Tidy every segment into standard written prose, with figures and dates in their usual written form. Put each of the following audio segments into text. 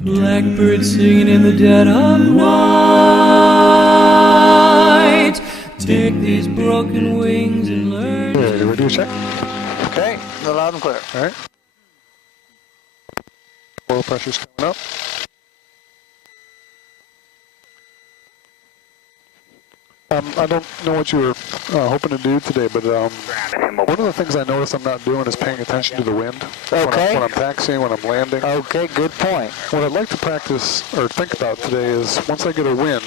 Blackbird singing in the dead of night. Take these broken wings and learn. Okay, ready to check? Okay, the loud and clear. All right. Oil pressure's coming up. I don't know what you were hoping to do today, but one of the things I noticed I'm not doing is paying attention to the wind. Okay. When I'm taxiing, when I'm landing. Okay, good point. What I'd like to practice or think about today is once I get a wind,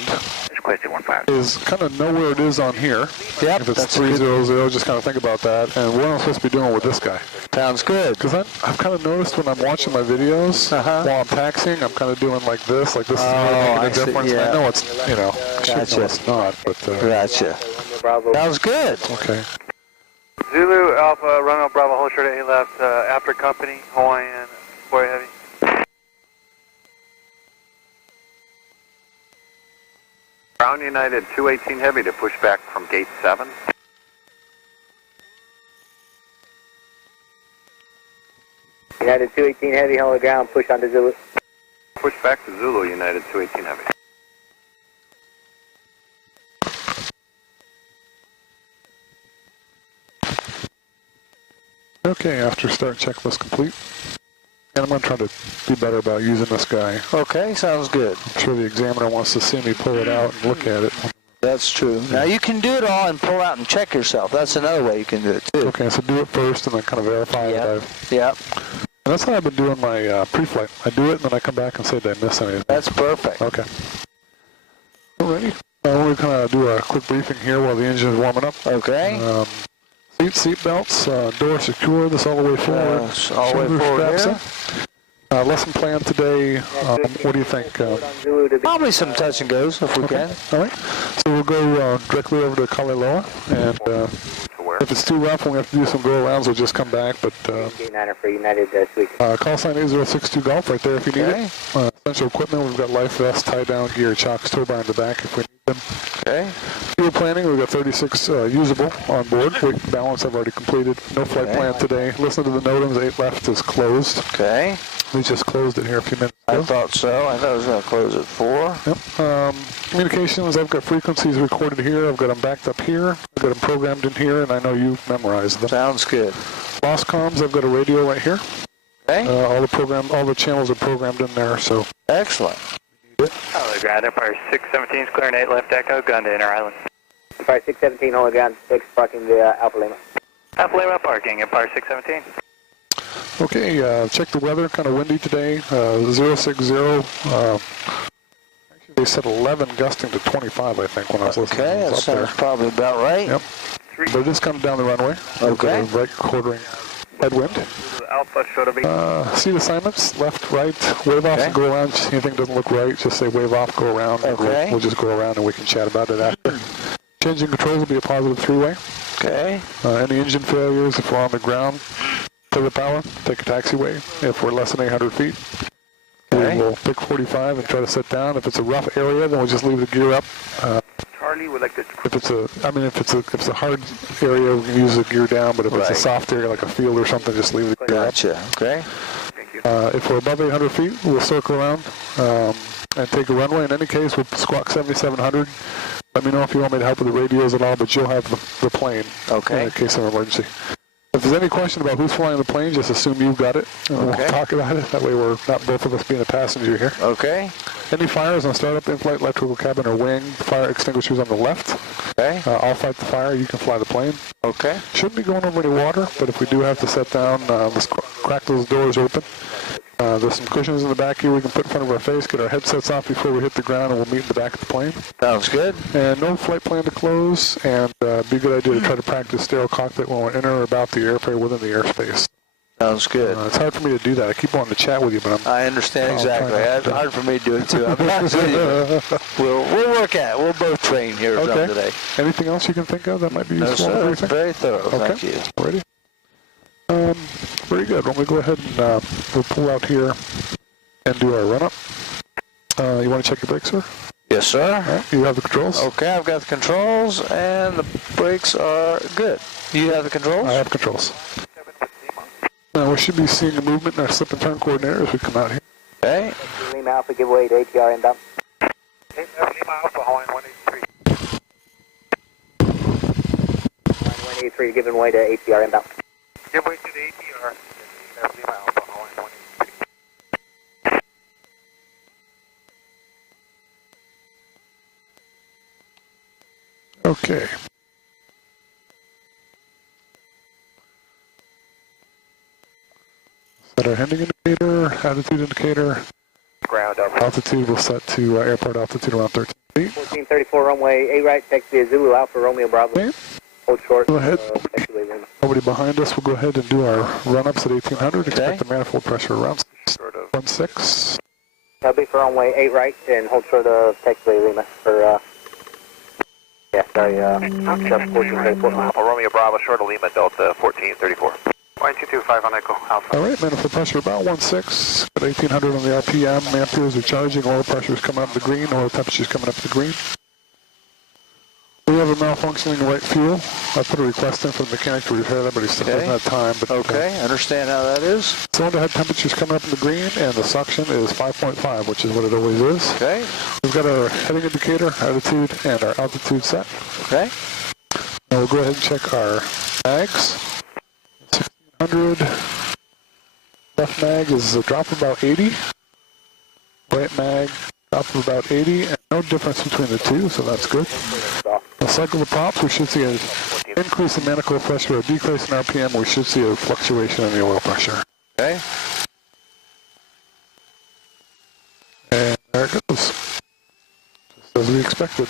is kind of know where it is on here. Yep. If it's 300, just kind of think about that, and what I'm supposed to be doing with this guy. Sounds good. Because I've kind of noticed when I'm watching my videos while I'm taxiing, I'm kind of doing like this is really making a difference. Yeah. I know it's, Gotcha. know it's not, but. Gotcha. Sounds good. Okay. Zulu Alpha Romeo Bravo, hold short at 8 left, after company, Hawaiian, 4 heavy. Ground United 218 heavy to push back from gate 7. United 218 heavy, hold the ground, push on to Zulu. Push back to Zulu United 218 heavy. Okay, after start checklist complete. And I'm going to try to be better about using this guy. Okay, sounds good. I'm sure the examiner wants to see me pull it out and look at it. That's true. Now you can do it all and pull out and check yourself. That's another way you can do it too. Okay, so do it first and then kind of verify that I've... Yep. And that's how I've been doing my pre-flight. I do it and then I come back and say, did I miss anything? That's perfect. Okay. Alrighty. We're going to do a quick briefing here while the engine is warming up. Okay. Seat belts, door secure, this all the way forward. All the way forward here. Lesson plan today, what do you think? Probably some touch and goes if we can. All right. So we'll go directly over to Kaliloa, and if it's too rough and we have to do some go-arounds, we'll just come back. But for United call sign 8062 Golf right there if you need it. Essential equipment, we've got life vest, tie-down gear, chocks, tow bar in the back if we need them. Okay. Fuel planning, we've got 36 usable on board. Weight and balance I've already completed. No flight plan today. Listen to the NOTAMs, 8 left is closed. Okay. We just closed it here a few minutes ago. I thought so. I thought it was going to close at 4. Yep. Communications, I've got frequencies recorded here. I've got them backed up here. I've got them programmed in here, and I know you memorized them. Sounds good. Lost comms, I've got a radio right here. Okay. All the channels are programmed in there, so. Excellent. Hello, ground, Empire 617 is clearing 8 left echo, gun to Inner Island. Empire 617, hold the ground, 6 parking the Alpha Lima. Alpha Lima parking, Empire 617. Okay, check the weather, kind of windy today, 060. Actually, they said 11 gusting to 25, I think, when I was listening. Okay, that sounds probably about right. Yep. But it is coming down the runway. Okay. Right quartering headwind. Alpha, short of 8. Seat assignments, left, right, wave off and go around. Anything doesn't look right, just say wave off, go around. Okay. We'll just go around and we can chat about it after. Changing controls will be a positive 3-way. Okay. Any engine failures, if we're on the ground, pivot power, take a taxiway. If we're less than 800 feet, we will pick 45 and try to sit down. If it's a rough area, then we'll just leave the gear up. Charlie would like to... If it's a hard area, we can use the gear down, but if it's a soft area like a field or something, just leave the gear up. Gotcha. Okay. Thank you. If we're above 800 feet, we'll circle around and take a runway. In any case, we'll squawk 7700. Let me know if you want me to help with the radios at all, but you'll have the plane in case of emergency. If there's any question about who's flying the plane, just assume you've got it, and we'll talk about it. That way we're not both of us being a passenger here. Okay. Any fires on startup, in-flight, electrical cabin, or wing, fire extinguishers on the left. Okay. I'll fight the fire. You can fly the plane. Okay. Shouldn't be going over any water, but if we do have to set down, let's crack those doors open. There's some cushions in the back here we can put in front of our face, get our headsets off before we hit the ground, and we'll meet in the back of the plane. Sounds good. And no flight plan to close, and be a good idea to try to practice stereo cockpit when we're in or about the airplane within the airspace. Sounds good. It's hard for me to do that. I keep wanting to chat with you, but I understand exactly. It's hard for me to do it too. I'm honest with you. We'll work at it. We'll both train here today. Anything else you can think of that might be useful? No, sir. It's very thorough. Thank you. Ready? Very good. Why don't we go ahead and we'll pull out here and do our run-up. You want to check your brakes, sir? Yes, sir. All right. You have the controls? Okay, I've got the controls, and the brakes are good. You have the controls? I have controls. Now we should be seeing a movement in our slip and turn coordinator as we come out here. Okay. Lima Alpha, give way to ATR inbound. Lima Alpha, Hawaiian 183. 183, giving way to ATR inbound. Give way to the ATR. Lima Alpha, Hawaiian 183. Okay. Set our heading indicator, attitude indicator. Ground up. Altitude will set to airport altitude around 13 feet. 1434 runway 8 right, taxi Zulu Alpha Romeo Bravo. Okay. Hold short. Go ahead. Taxi Lima. Nobody behind us. We'll go ahead and do our run-ups at 1800. Expect the manifold pressure around Sort of. 16. That'll be for runway 8 right and hold short of taxi Lima for, yeah, sorry, just 1434. Alpha Romeo Bravo, short of Lima, Delta 1434. 1225 on Echo, Alpha. All right, manifold pressure about 16. At 1800 on the RPM. Amperes are charging. Oil pressure is coming up the green. Oil temperature is coming up the green. We have a malfunctioning right fuel. I put a request in for the mechanic to repair that, but he still doesn't have time. But Okay, understand how that is. cylinder head temperature is coming up in the green, and the suction is 5.5, which is what it always is. Okay. We've got our heading indicator, attitude, and our altitude set. Okay. Now we'll go ahead and check our mags. 1600. Left mag is a drop of about 80. Right mag, drop of about 80, and no difference between the two, so that's good. The cycle of pops, we should see an increase in manifold pressure, a decrease in RPM. We should see a fluctuation in the oil pressure. Okay. And there it goes. Just as we expected.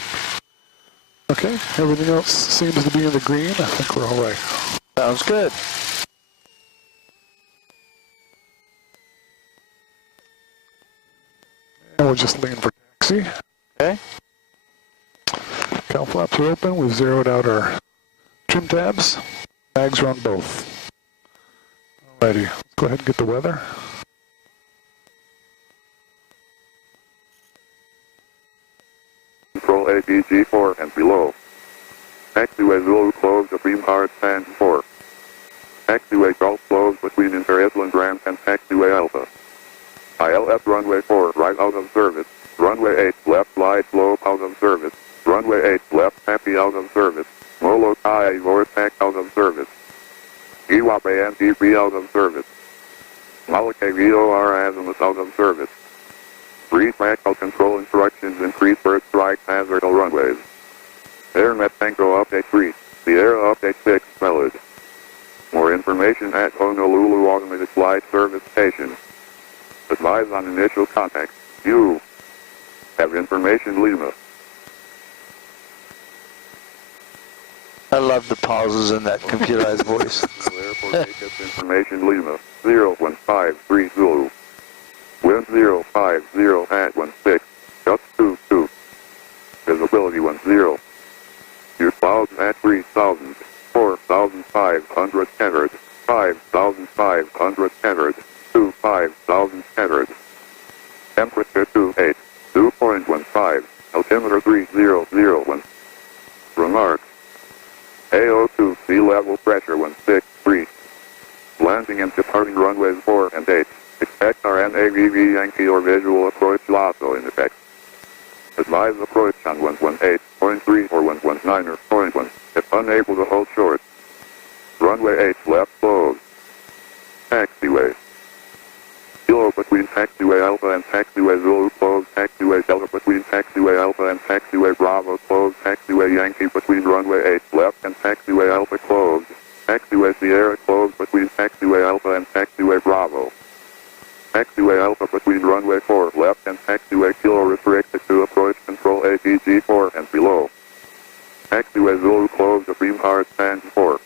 Okay, everything else seems to be in the green. I think we're all right. Sounds good. And we'll just lean for taxi. Okay. Cowl flaps are open. We've zeroed out our trim tabs. Mags are on both. Alrighty, let's go ahead and get the weather. Control APG4 and below. Taxiway Zulu closed between hard stand 4. Taxiway Gulf closed between Inter-Island Ramp and Taxiway Alpha. ILS runway 4 right out of service. Runway 8 left glide slope out of service. Runway 8 left happy out of service. Molo Kai Vortex out of service. Iwape NTP out of service. Malake VOR Azimuth out of service. Brief actual control instructions increase first strike hazard runways. Air Met Tango update 3. Sierra update 6 valid. More information at Honolulu Automated Flight Service Station. Advise on initial contact. You have information Lima. I love the pauses in that computerized voice. Airport ATIS information Lima. 0153 Zulu. Wind 050 at 16. Gust 22. Visibility 10. Use clouds at 3,000. 4,500 scattered. 5,500 scattered. 5,000 scattered. Temperature 28. 2.15. Altimeter 3001. Remarks. AO2 sea level pressure 163. Landing and departing runways 4 and 8. Expect our NAVV Yankee or visual approach lasso in effect. Advise approach on 118.3 or 119 or 0.1 if unable to hold short. Runway 8 left closed. Taxiway. Kilo between Taxiway Alpha and Taxiway Zulu closed. Taxiway Delta between Taxiway Alpha and Taxiway Bravo closed. Taxiway Yankee between runway 8 left and Taxiway Alpha closed. Taxiway Sierra closed between Taxiway Alpha and Taxiway Bravo. Taxiway Alpha between runway 4 left and Taxiway Kilo restricted to approach control APG4 and below. Taxiway Zulu closed between hard stand 4.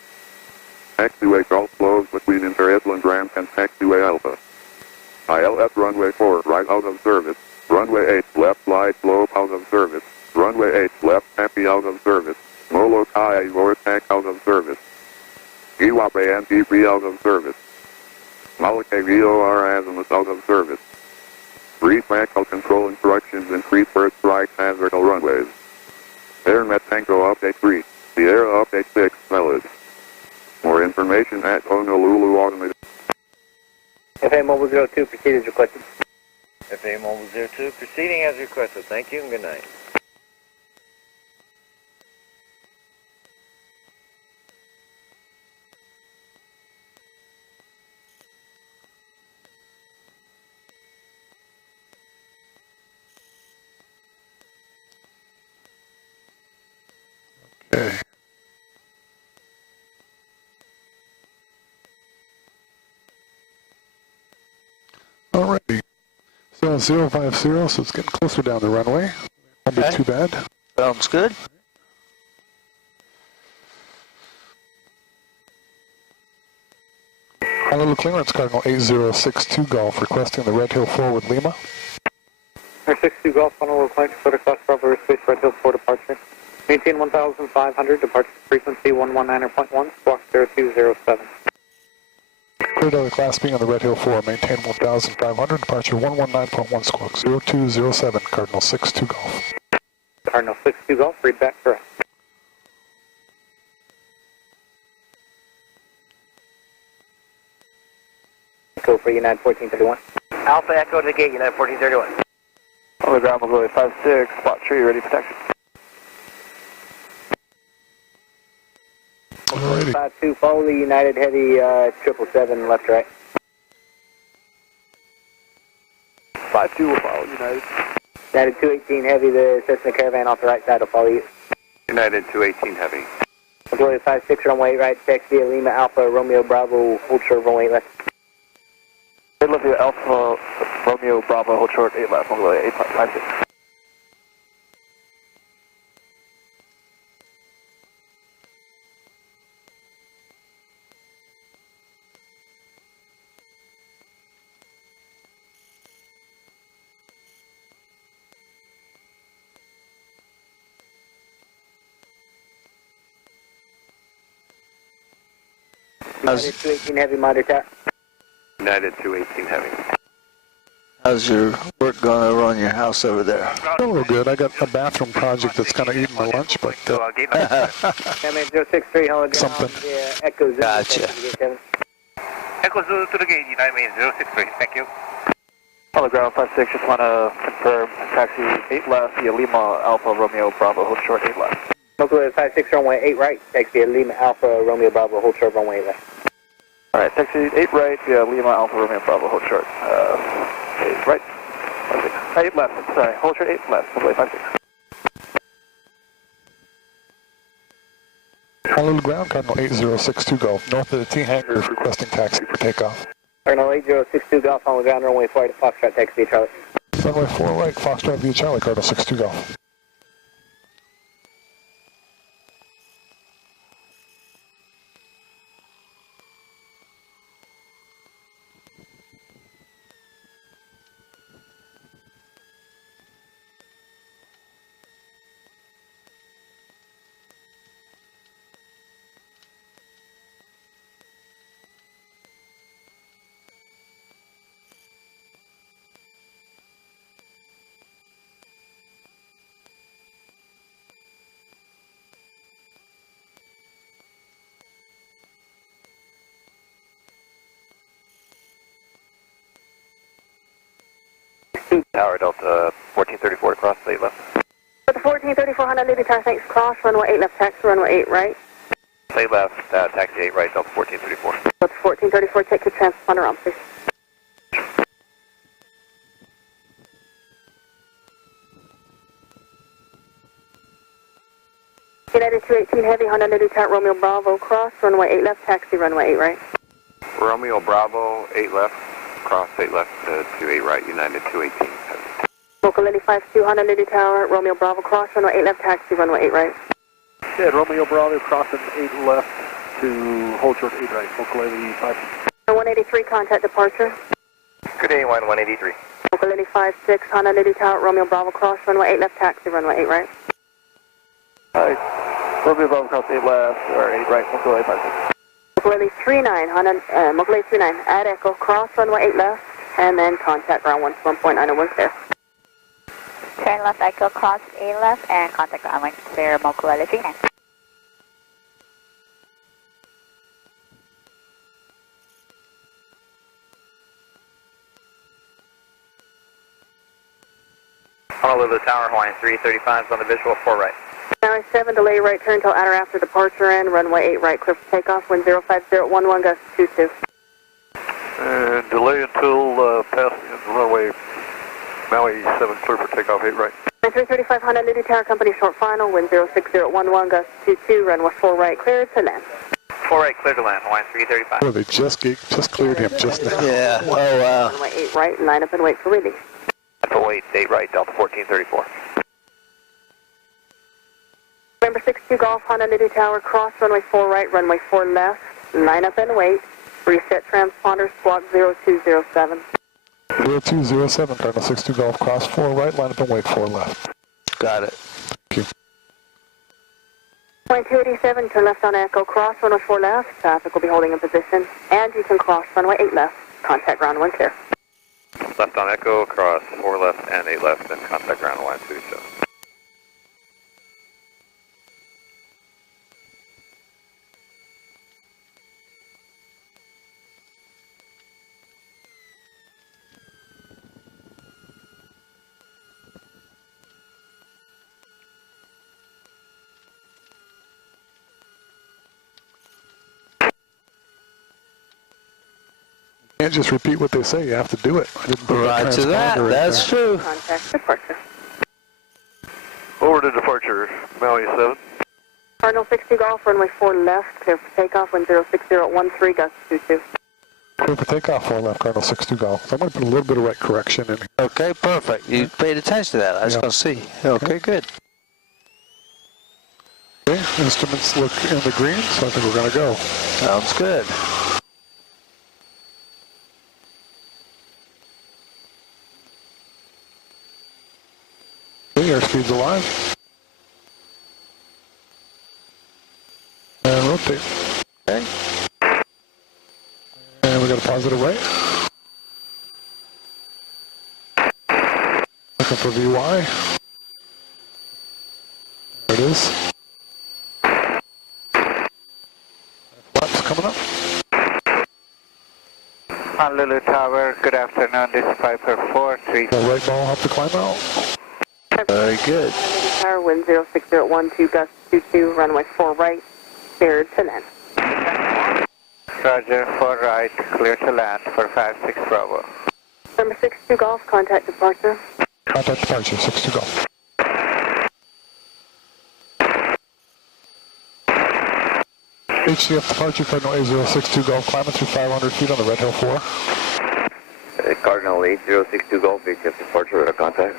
Taxiway Gulf closed between Inter-Island Ramp and Taxiway Alpha. ILS runway 4 right out of service. Runway 8 left glide slope out of service. Runway 8 left happy out of service. Molo Kai Vortex out of service. Iwape NTP out of service. Malake VOR Azimuth out of service. Brief actual control instructions increase first strike hazard runways. Air Met Tango update 3. Sierra update 6 valid. More information at Honolulu Automated. FA Mobile 02, proceed as requested. FA Mobile 02, proceeding as requested. Thank you and good night. Okay. Alrighty. So 050, so it's getting closer down the runway. Won't be too bad. Sounds good. Honolulu clearance, Cardinal 8062 Golf, requesting the Red Hill 4 with Lima. 62 Golf, Honolulu clearance, Florida Class Bravo, Space Red Hill 4 departure. Maintain 1,500, departure frequency 119.1, squawk 0207. Clear to the Class B on the Red Hill 4, maintain 1,500, departure 119.1, squawk 0207, Cardinal 62 Golf. Cardinal 62 Golf, read back correct. Echo for United 1431. Alpha Echo to the gate, United 1431. On the ground, Mongolia 56, spot tree, ready for taxi. Alrighty. 52, follow the United Heavy 777, left right. 52 will follow United. United 218 Heavy, the Cessna Caravan off the right side will follow you. United 218 Heavy. Mongolia 56, runway 8 right, text via Lima Alpha Romeo Bravo, hold short, runway 8 left. Left via Alpha Romeo Bravo, hold short, 8 left, Mongolia 856. United 218 Heavy, monitor tap. United 218 Heavy. How's your work going over on your house over there? A little good. I got a bathroom project that's kind of eating my lunch, but Command 063, hologram. something. Yeah, Echo Zulu. Gotcha. Echo Zulu to the gate, United Main 063, thank you. On the ground 56, just want to confirm taxi 8 left via Lima Alpha Romeo Bravo, hold short 8 left. Mongolia 56, runway 8 right, taxi via Lima Alpha Romeo Bravo, hold short, runway 8 left. Alright, taxi 8 right via Lima Alpha Romeo Bravo, hold short. 8 right, 56. 8 left, sorry, hold short 8 left, Mongolia 56. Honolulu ground, Cardinal 8062 Golf, north of the T hangar, is requesting taxi for takeoff. Cardinal 8062 Golf, on the ground, runway 4 right, Foxtrot, taxi via Charlie. Runway 4 right, Foxtrot via Charlie, Cardinal 62 Golf. Tower Delta 1434 to cross 8 left. For the 1434 Honolulu Tower, thanks, cross, runway 8 left, taxi, runway 8 right. 8 left, taxi 8 right, Delta 1434. Delta 1434, take your transponder on, please. United 218 Heavy, Honolulu Tower, Romeo Bravo, cross, runway 8 left, taxi, runway 8 right. Romeo Bravo 8 left, cross 8 left to 8 right, United 218 Heavy. Local Lily 52 Honolulu Tower, Romeo Bravo, cross, runway 8 left, taxi, runway 8 right. Yeah, Romeo Bravo crossing 8 left to hold short 8 right, Local Lily 52. 183, contact departure. Good day, 183. Local Lily 56 Honolulu Tower, Romeo Bravo, cross, runway 8 left, taxi, runway 8 right. Alright, Romeo Bravo cross 8 left, or 8 right, Local Lily 56. Lily 39, Lily 39, at Echo, cross runway 8 left, and then contact ground 1.901 there. Turn left Echo, cross 8 left, and contact ground 1 clear, Mokulele 39. Honolulu Tower, Hawaiian 335 is on the visual, 4 right. Tower 7, delay right turn till at or after departure and runway 8 right, clear for takeoff, wind 05011, gust 22. And delay until passing runway Maui 7, clear for takeoff, 8 right. 335 Honolulu Tower Company, short final, wind 06011, gust 22, runway 4 right, clear to land. 4 right, clear to land, Hawaiian 335. Oh, they just cleared him just now. Yeah, oh wow. Runway 8 right, line up and wait for release. Wait, 8 right, Delta 1434. November 62 Golf, Honolulu Tower, cross runway 4 right, runway 4 left, line up and wait. Reset transponder, squawk 0207. 0207, Cardinal 62 Golf, cross 4 right, line up and wait 4 left. Got it. Thank you. Point 287, turn left on Echo, cross runway 4 left, traffic will be holding in position, and you can cross runway 8 left, contact ground 1 clear. Left on Echo, cross 4 left and 8 left, and contact ground Hawaiian 227. You can't just repeat what they say, you have to do it. I didn't put Right to that, that's true. Contact departure. Over to departure, Maui 7. Cardinal 60 Golf, runway 4 left, clear for takeoff, wind 06013, gust 22. Clear for takeoff, 4 left, Cardinal 62 Golf. I'm going to put a little bit of right correction in here. Okay, perfect. You paid attention to that. I was going to see. Okay, good. Okay, instruments look in the green, so I think we're going to go. Sounds good. Okay, airspeed's alive. And rotate. Okay. And we got a positive right. Looking for VY. There it is. Flaps coming up. Honolulu Tower, good afternoon. This is Piper 4-3. Right ball up to climb out. Very good. Tower, wind 06012, gust 22, runway 4 right, cleared to land. Roger, 4 right, clear to land for 56 Bravo. Number 62 Golf, contact departure. Contact departure, 62 Golf. HCF departure, Cardinal A062 Golf, climbing through 500 feet on the Red Hill 4. Cardinal 8062 Golf, HF departure, contact.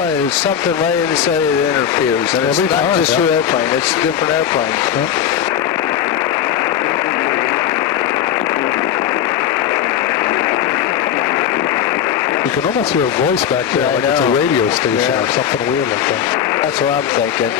There's something right inside the interferes, and it's not just your airplane, it's a different airplane. You can almost hear a voice back there, like it's a radio station or something weird like that. That's what I'm thinking.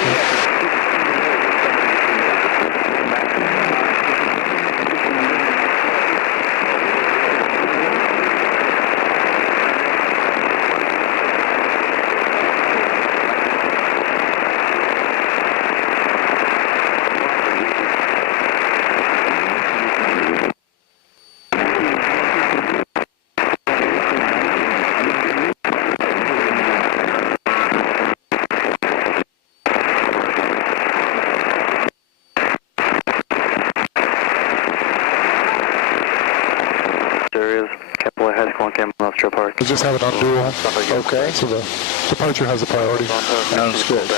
We just have it on dual. Okay. So the departure has a priority. Sounds good.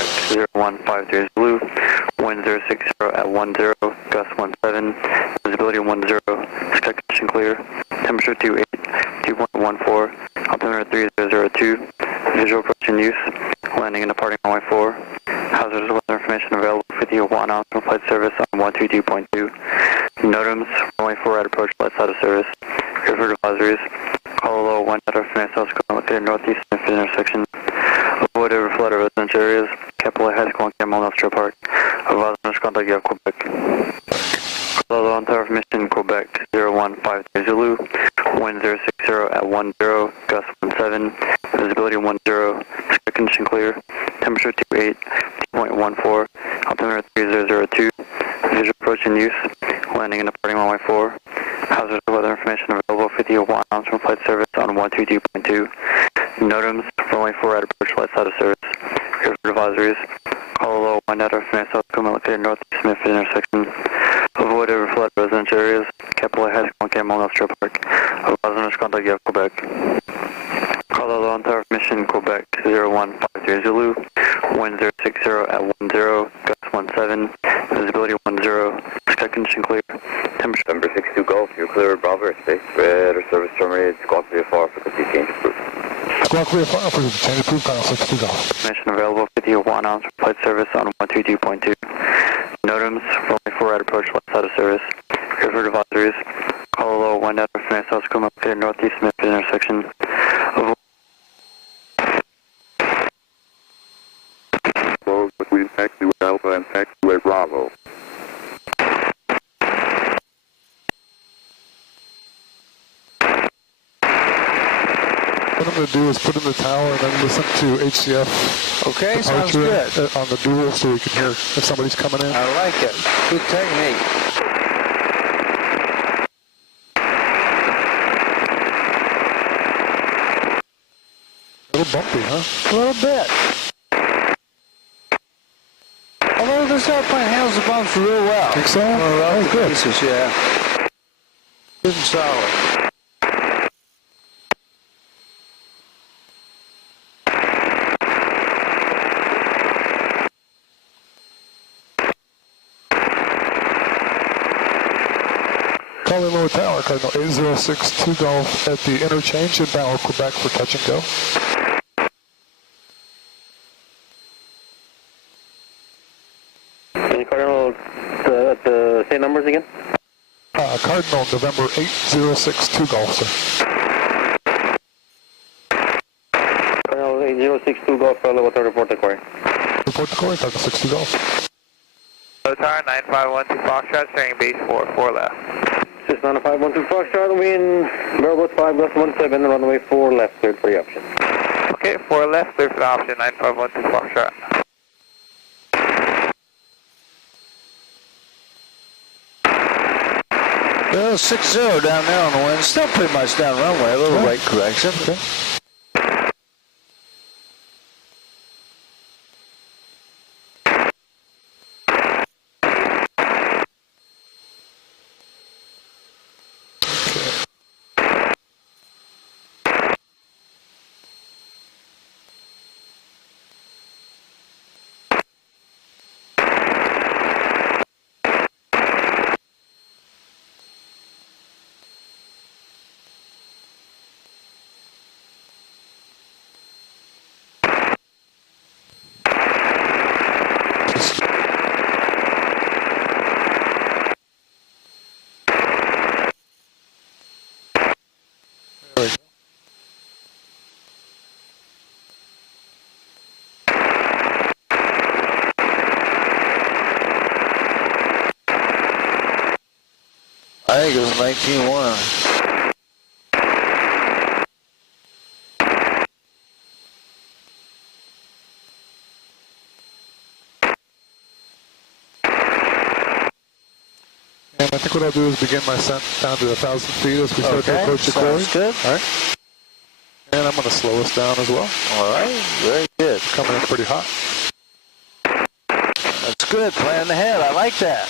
0153 Blue, wind 060 at 10, gust 17, visibility 10, expectation clear, temperature 28, 2.14, altimeter 3002, visual approach in use, landing and departing runway 4, hazardous weather information available for the 1 optional flight service on 122.2, NOTAMs, runway 4 at approach flight side of service, airport advisories, call low 1 out of South located northeast of the intersection. Avoid overflood of residential areas. Capella High School and Campbell Industrial Park. Advise on contact you have Quebec. Call low on tower mission Quebec 0153 Zulu. Wind 060 at 10, gust 17. visibility 10, sky condition clear, temperature 28, 2.14, altimeter 3002, visual approach in use, landing and departing runway 4, hazardous weather information available 50 1 ounce from flight service on 122.2, NOTAMs, runway 4 at approach light side of service, airport advisories, call low, wind out of Finesse South Coma located northeast Smith intersection, avoid overflood residential areas, Capital High School and Camel Industrial Park, otherwise contact you Quebec. Call low on tower mission Quebec 0153 Zulu, wind 060 at 10, gust 17, visibility 10, sky condition clear, temperature. Number 62 Golf, you're clear, Bravo airspace, red or service terminated, squawk VFR for the change approved. Squawk VFR for the change approved, Kyle 62 Golf. Mission available 50 1 ounce for flight service on 122.2. NOTAMs, runway 4 at approach left side of service, airport advisories, call low, wind out of Finesse South Coma located northeast Smith intersection, avoid between taxiway Alpha and taxiway Bravo. What I'm going to do is put in the tower and then listen to HCF. Okay, sounds good. On the dual so we can hear if somebody's coming in. I like it. Good technique. A little bumpy, huh? A little bit. Although this airplane handles the bumps real well. Think so? Oh, good. Pieces, yeah. Good and solid. Calling lower tower, Cardinal 8062 Golf at the interchange in Ballard, Quebec for touch and go. Any Cardinal, the same numbers again? Cardinal November 8062 Golf, sir. Cardinal 8062 Golf, level 3, report the quarry. Report the quarry, Cardinal 62 Golf. Low tower 9512 Foxtrot, steering base 4 left. 69512 Foxtrot, wind, Bravo 5, gust 17, runway 4 left, cleared for the option. Okay, 4 left, cleared for the option, 9512 Foxtrot. Well, 6-0 down there on the wind. Still pretty much down runway, a little right correction. Okay. I think it was 19-1. And I think what I'll do is begin my ascent down to 1,000 feet as we start to approach the quarry. Sounds good. All right. And I'm going to slow us down as well. All right, very good. Coming in pretty hot. That's good, plan ahead. I like that.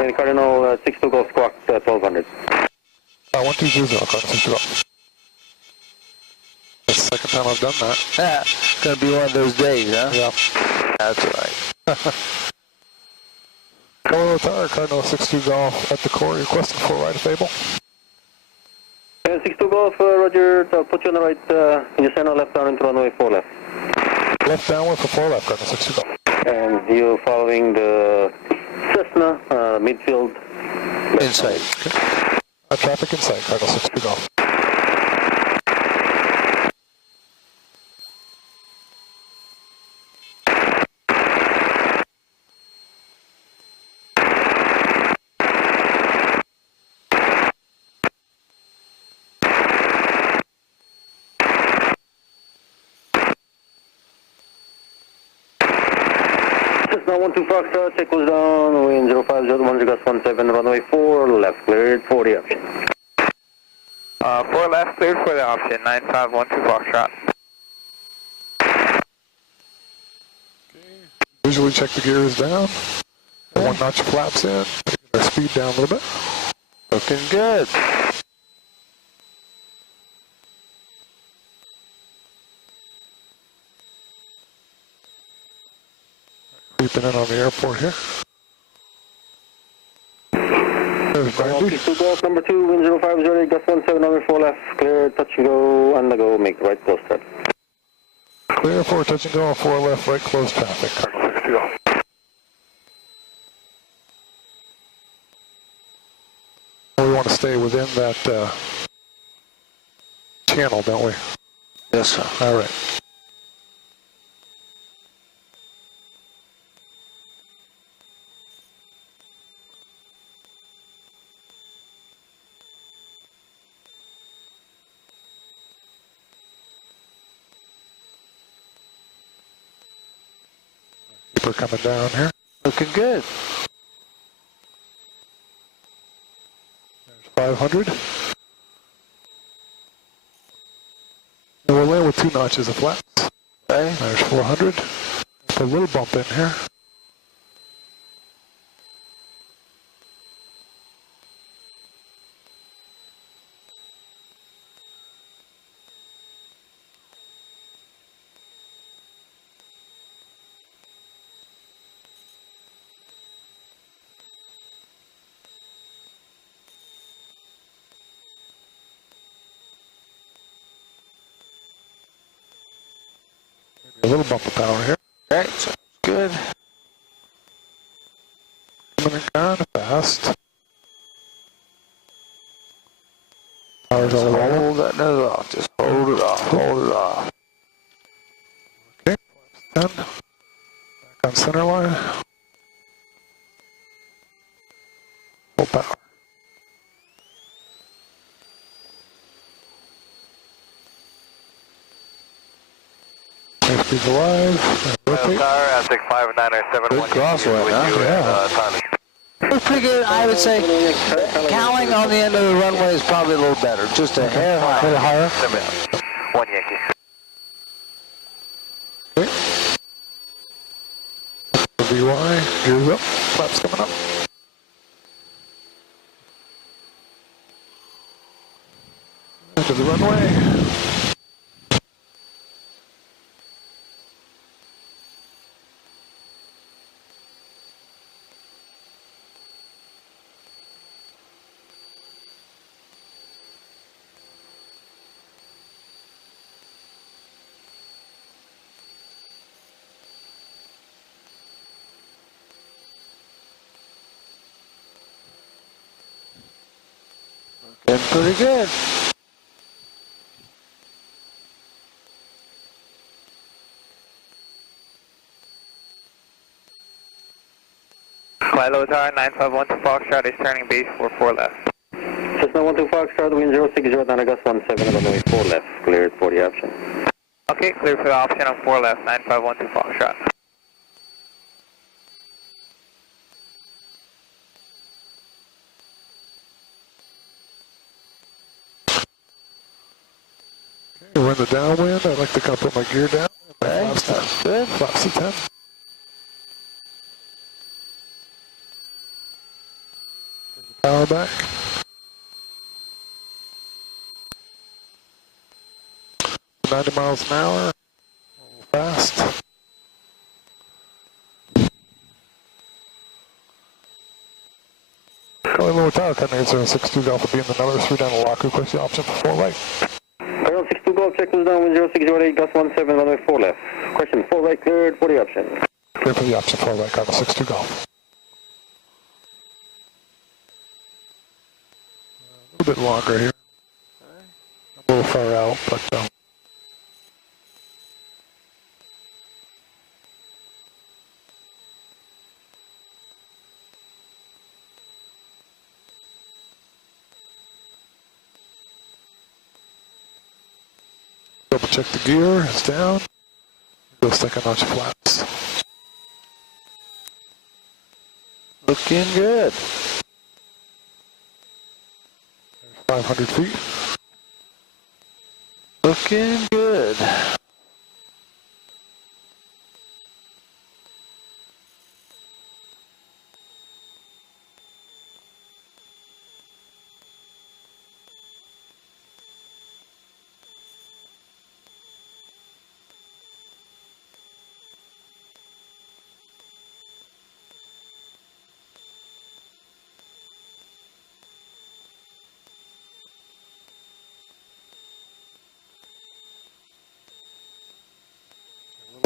And Cardinal 62 Golf squawk 1200. 1220, Cardinal 62 Golf. That's the second time I've done that. Gonna be one of those days, huh? Yeah. That's right. Colorado Tower, Cardinal 62 Golf at the quarry, requesting full right of Fable. 62 Golf. Golf, Roger, I'll put you on the right, can you send a left down into runway 4 left? Left downwind for 4 left, Cardinal 62 Golf. And you're following the Cessna, midfield. Inside. Okay. Traffic inside, Cardinal 62 Golf. Cessna 12 Foxtrot, check was down, wind 0501, Gus 17, runway 4 left, cleared for the option. 4 left, cleared for the option, 9512 Foxtrot. Visually check the gears down. 1 notch flaps in. Get our speed down a little bit. Looking good. Creeping in on the airport here. There's 90. Golf number 2, wind 0508, Gus 17, number 4 left, clear, touch and go, on the go, make right close start. Clear for touch and go on 4 left, right close traffic. Cardinal 62 Golf. We want to stay within that channel, don't we? Yes, sir. All right. We're coming down here. Looking good. There's 500. And we'll land with 2 notches of flaps. Okay. There's 400. Put a little bump in here. A little bump of power here. All right, sounds good. Coming kind of fast. Power's all over. Hold that nose off. Just hold it off. Hold it off. Okay, 10. Back on center line. Full power. Airspeed's alive. Rotate. Tower, 659 Good crosswind, huh? Yeah. It's pretty good. I would say cowling on the end of the runway is probably a little better. Just a hair higher. A little higher. 1 Yankee. Okay. VY, gears up, flaps coming up. Into the runway. Looking pretty good. Fly low tower, 9512 Foxtrot is turning base for 4 left. Cessna 12 Foxtrot, wind 0609, Gus 17, runway 4 left, cleared for the option. Okay, clear for the option on 4 left, 9512 Foxtrot. We're in the downwind. I like to kind of put my gear down. Okay, that's good. Flaps to 10. Bring the power back. $90 miles an hour. A little fast. Probably a little Hello, Tower, Cutting 062 Golf will be in the number 3 down the lock. Request the option for 4 right. Aerial 62 Golf, check was down, wind 0608, gust 17, runway 4 left. Question, 4 right cleared for the option. Clear for the option 4 right, Cardinal 62 Golf. A little bit longer here. A little far out, but double check the gear, it's down. Go stick a notch of flaps. Looking good. 500 feet. Looking good.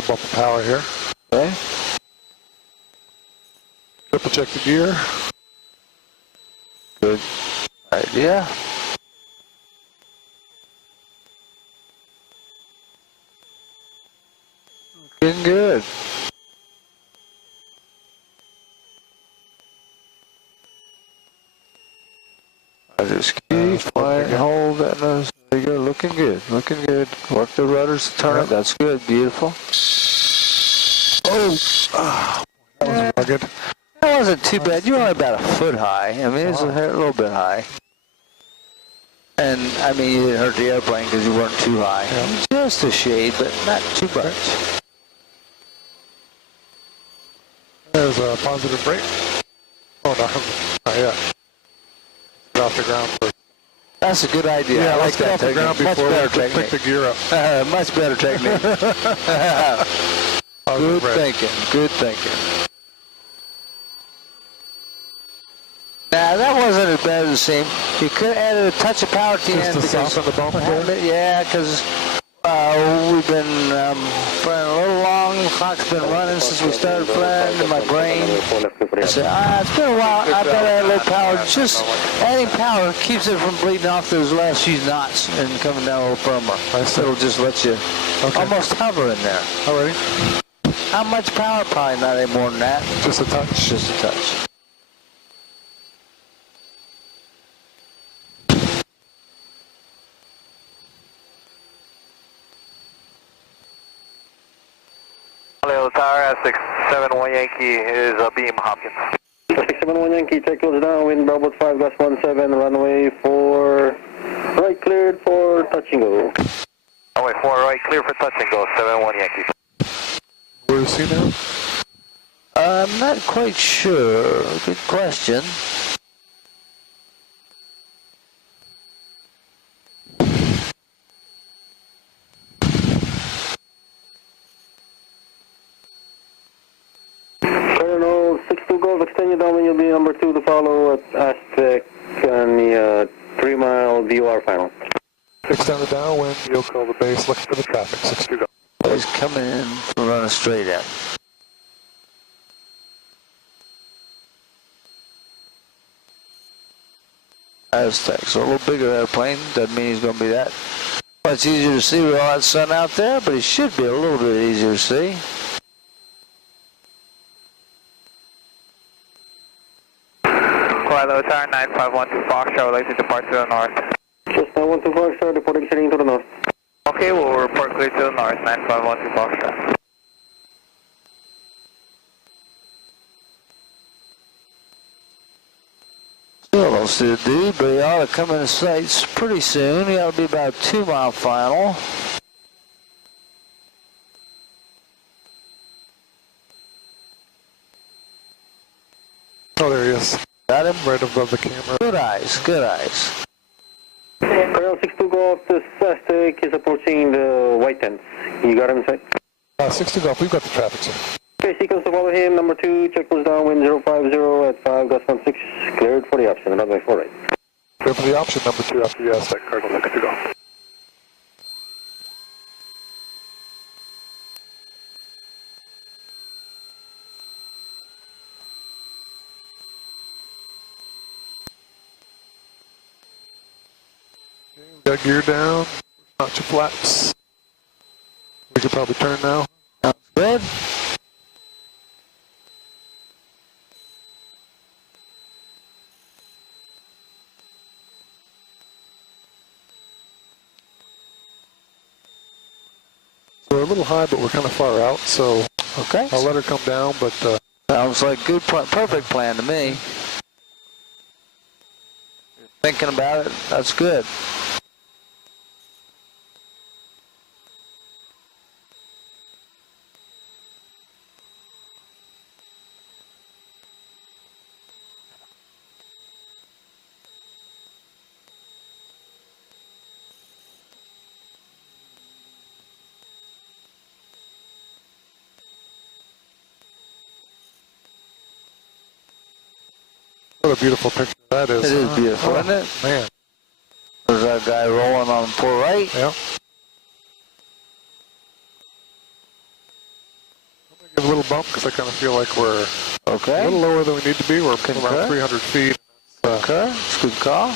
Bump of power here. Okay. Triple check the gear. Good idea. Looking good. I just keep flying, hold that nose. There you go, looking good, looking good. Work the rudders to turn it, that's good, beautiful. Oh, that was rugged. That wasn't too bad. You're only about a foot high. I mean, it's a little bit high. And, I mean, you didn't hurt the airplane because you weren't too high. Yeah. Just a shade, but not too much. There's a positive brake. Oh, no, not yet. Get off the ground first. That's a good idea. Yeah, I like let's get that off the ground technique. before Much we better pick technique. the gear up. Much better technique. Good thinking, good thinking. Now, that wasn't as bad as it seemed. You could have added a touch of power to the end. Just to soften the bump here? Yeah, because we've been flying a little long. The clock's been running since we started flying in my brain. I said, it's been a while. I better add a little power. Just adding power keeps it from bleeding off those last few knots and coming down a little firmer. It'll just let you almost hover in there. Alrighty. How much power? Probably not any more than that. Just a touch. Just a touch. Hello, Tower, 671 Yankee is beam Hopkins. 671 Yankee, check goes down, wind Bravo 5, gust 17, runway 4, right cleared for touch and go. Runway 4 right, clear for touch and go, 71 Yankee. Where is he now? I'm not quite sure. Good question. Colonel 62 Golf, extend you down when you'll be number 2 to follow at Aztec on the 3 mile VOR final. Extend the downwind, you'll call the base, look for the traffic, 62 Golf. He's coming in from running straight in. Aztec's a little bigger airplane. Doesn't mean he's going to be that much easier to see with all that sun out there, but he should be a little bit easier to see. Hello, Tower 9512 Foxtrot, would like to depart to the north. Just 912 Foxtrot, reporting heading to the north. Okay, we'll report clear to the north, 9512 Foxtrot. Still don't see the dude, but he ought to come into sight pretty soon. He ought to be about a 2 mile final. Oh, there he is. Got him? Right above the camera. Good eyes, good eyes. Colonel 62 Golf, this Aztec is approaching the white tents. You got him in sight? 62 Golf, we've got the traffic, sir. Okay, sequence to follow him, number 2, check close down, wind 050 at 5, gust 16, cleared for the option, runway 4 right. Clear for the option, number 2 after you ask that Cardinal 6 to go. Got gear down, notch your flaps. We could probably turn now. Good. So we're a little high, but we're kind of far out, so okay. I'll let her come down, but... sounds like good plan, perfect plan to me. Thinking about it, that's good. What a beautiful picture that is. It is beautiful, isn't it? Man. There's that guy rolling on 4 right. Yep. I'm going to give a little bump because I kind of feel like we're a little lower than we need to be. We're around 300 feet. Okay, it's a good call.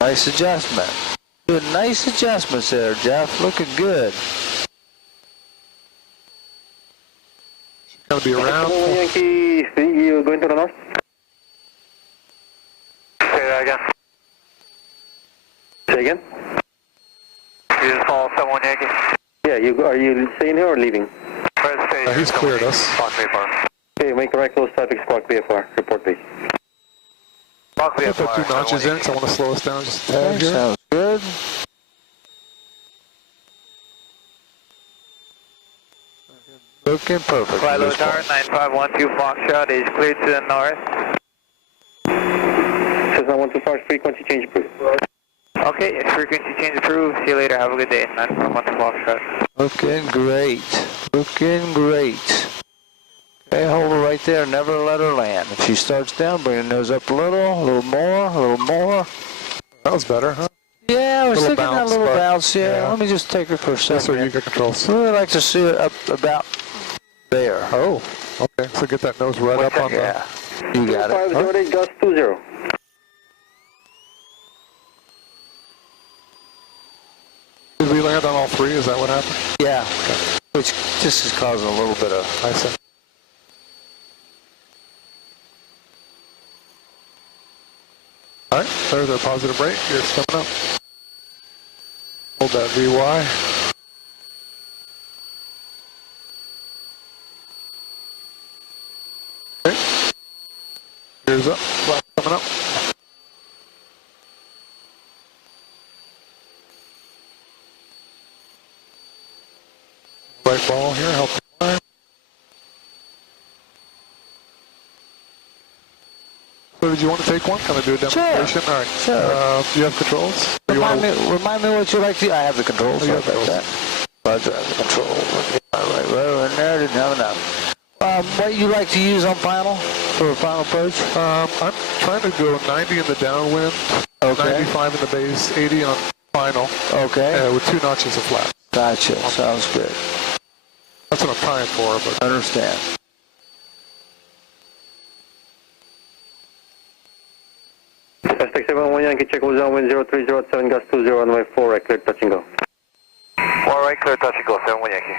Nice adjustment. Good, nice adjustments there, Jeff. Looking good. Going to be around. Yankee, you going to the north? Say that again. Say again? You just call 71 Yankee. Yeah, are you staying here or leaving? He's cleared us. Okay, make a right close traffic, squawk VFR, report base. Squawk VFR. Put 2 notches in, so I want to slow us down just a tad here. Sounds good. Looking perfect. Fly low tower, 9512 Foxtrot is cleared to the north. Says 912 frequency change approved. Okay, frequency change approved. See you later. Have a good day. 9512 Foxtrot. Looking great. Looking great. Okay, hold her right there. Never let her land. If she starts down, bring her nose up a little more, a little more. That was better, huh? Yeah, I was thinking bounce, that little bounce. Yeah, let me just take her for a second. So you got controls. I really like to see it up about there. Oh, okay. So get that nose right up on the... You got it. 508, gust 20. Did we land on all 3? Is that what happened? Yeah. Okay. Which just is causing a little bit of... I see. All right, there's our positive rate. Gear's coming up. Hold that VY. Okay. Gear's up. Flap coming up. Right ball here, help the climb. So did you want to take one? Can I do a demonstration? Sure. All right. Sure. Do you have controls? Remind me what you like to... I have the controls. Oh, you have controls. Roger, I have the control. Right in there. Didn't have enough. What you like to use on final for a final approach? I'm trying to go 90 in the downwind, 95 in the base, 80 on final. Okay. With 2 notches of flat. Gotcha. Sounds good. That's what I'm trying for, but... I understand. Suspect 71 Yankee, check was downwind 030 at 7, gust 20, runway 4 right, clear, touch and go. 4 right, clear, touch and go, 71 Yankee.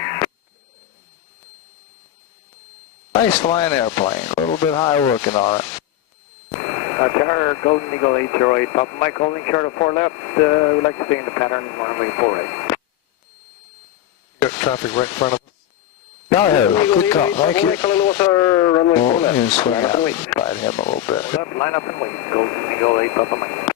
Nice flying airplane. A little bit high working on it. Tower, Golden Eagle 808, Papa Mike holding short of 4 left. We'd like to stay in the pattern, runway 4 right. Got traffic right in front of us. No, good call. Thank you. Runway 4 left. You swing out. Slide him a little bit. Left, line up and wait. Golden Eagle 8, Papa Mike.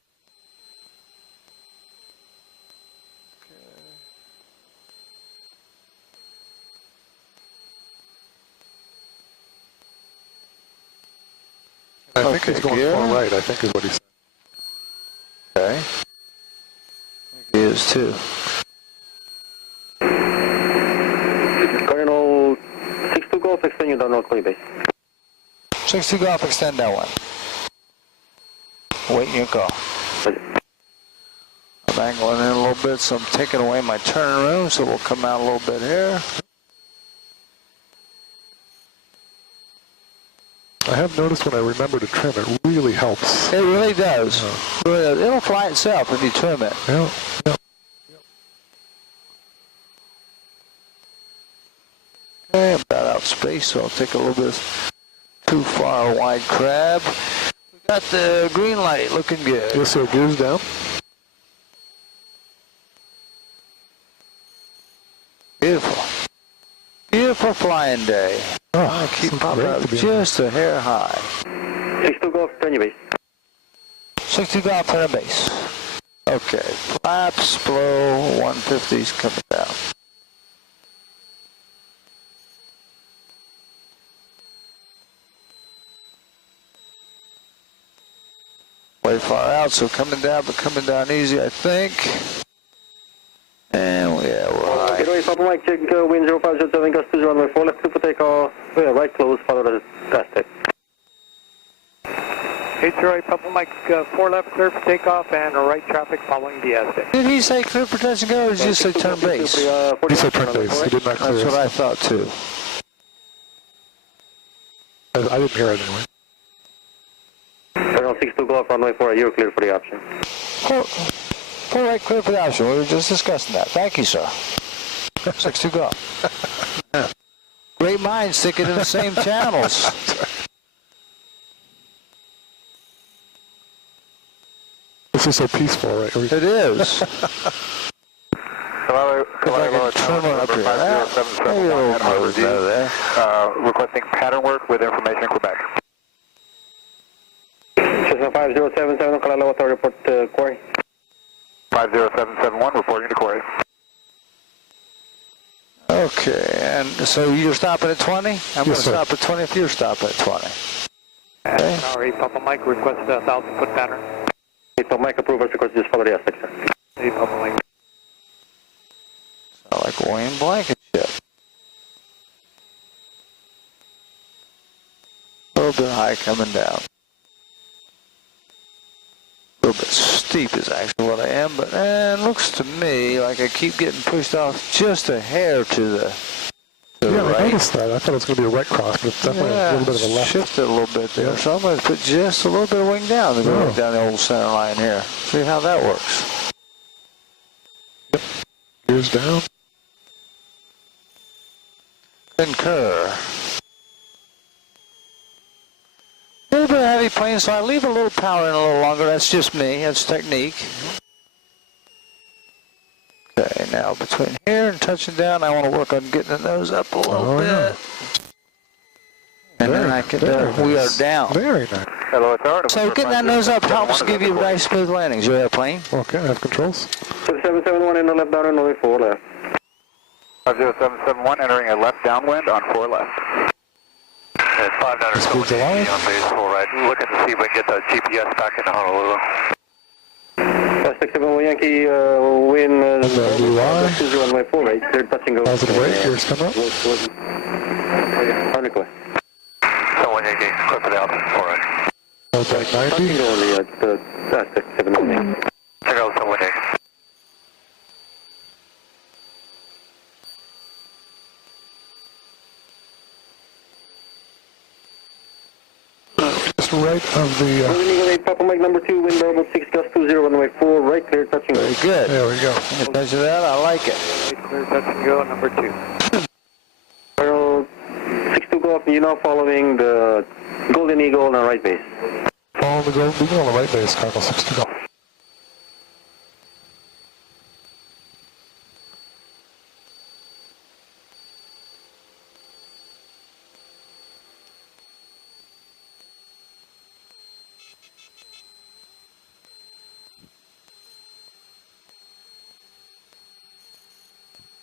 I think he's going far right, I think is what he said. Okay. He is too. Cardinal I'll call you base. 62 Golf, extend that one. Waiting your call. I'm angling in a little bit, so I'm taking away my turn room, so we'll come out a little bit here. I have noticed when I remember to trim, it really helps. It really does. It'll fly itself if you trim it. Yeah. Okay, I'm about out of space, so I'll take a little bit too far wide crab. We got the green light looking good. Yes, sir. Gears down. Beautiful. Beautiful flying day. Oh, keep popping up just a hair high. 62 Golf, turn your base. 62 Golf, turn your base. Okay, flaps, blow, 150's coming down. Way far out, so coming down, but coming down easy, I think. And yeah, we're high. Get away, Papa Mike, check wind 0507, gust 20, runway 4 left, clear for takeoff. Yeah, right close, follow the gas tip. 808 Papa Mike, 4 left, clear for takeoff, and right traffic following the S. Did he say clear for touch and go, or did you say turn base? He said turn base. He did not clear. That's what I thought too. I didn't hear it anyway. Turn 62 Golf, runway 4, you're clear for the option. Full right clear for the option. We were just discussing that. Thank you, sir. 62 Golf. Great minds thinking in the same channels. This is so peaceful, right? It is. Hello, turn up here. requesting pattern work with information in Quebec. Cessna 5077, Kalala Authority report quarry. 50771, reporting to quarry. Okay, and so you're stopping at 20? I'm going to stop at 20 if you're stopping at 20. Okay. Sorry, Papa Mike, request a 1,000-foot pattern. Papa Mike, approvers request just follow the aspect, sir. Hey, Papa Mike. Sound like Wayne Blankenship. A little bit high coming down. A little bit steep is actually what I am, but it looks to me like I keep getting pushed off just a hair to the right. I noticed that. I thought it was going to be a right cross, but it's definitely a little bit of a left. Shifted a little bit there, so I'm going to put just a little bit of wing down to go right down the old center line here. See how that works. Yep. Gears down. Concur. A little bit of heavy plane, so I leave a little power in a little longer. That's just me. That's technique. Okay, now between here and touching down, I want to work on getting the nose up a little bit. Yeah. And then I can, we are down. Very nice. Hello, authority. So getting that nose up helps give you nice smooth landings. Your airplane. Okay, I have controls. 7771 in the left down and only 4 left. 50771, entering a left downwind on 4 left. It's 500 Speed's alive. on base, full right. Looking to see if we can get the GPS back into Honolulu. 671 Yankee, wind, runway 4 right, clear touch and go. Positive right, gears come up. Only clear. Someone Yankee, clear for the altitude, full right. Contact 90. Touching go only at 718. Check out someone Yankee. Just right of the... Eagle 8, Papa Mike number 2, wind level 6, gust 20, runway 4, right, clear, touch and go. Very good. There we go. Measure that, I like it. Clear touch and go, number 2. Colonel 62 Golf, you're now following the Golden Eagle on the right base. Follow the Golden Eagle on the right base, Cardinal 62 Golf.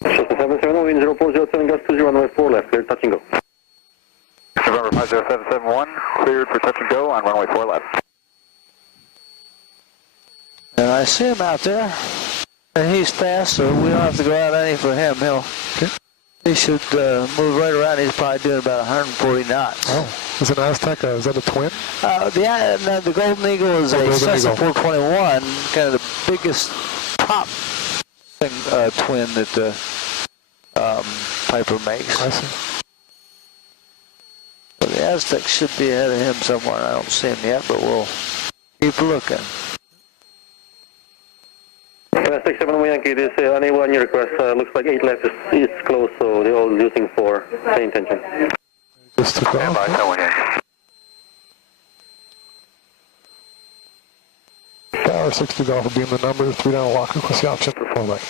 Cessna 770, wind 0407, gust 20, runway 4 left, clear, touch and go. November 50771, cleared for touch and go on runway 4 left. And I see him out there. And he's fast, so we don't have to go out any for him. He should move right around. He's probably doing about 140 knots. Oh, is it an Aztec? Is that a twin? The Golden Eagle is a Cessna 421, kind of the biggest top thing, twin that Piper makes. I see. So the Aztec should be ahead of him somewhere. I don't see him yet, but we'll keep looking. Aztec 7 Yankee, this unable on your request. Looks like 8 left is close, so they're all using 4. Pay attention. Just took off. Tower 62 Golf will be in the number. 3 down lock. Request the option for 4 right.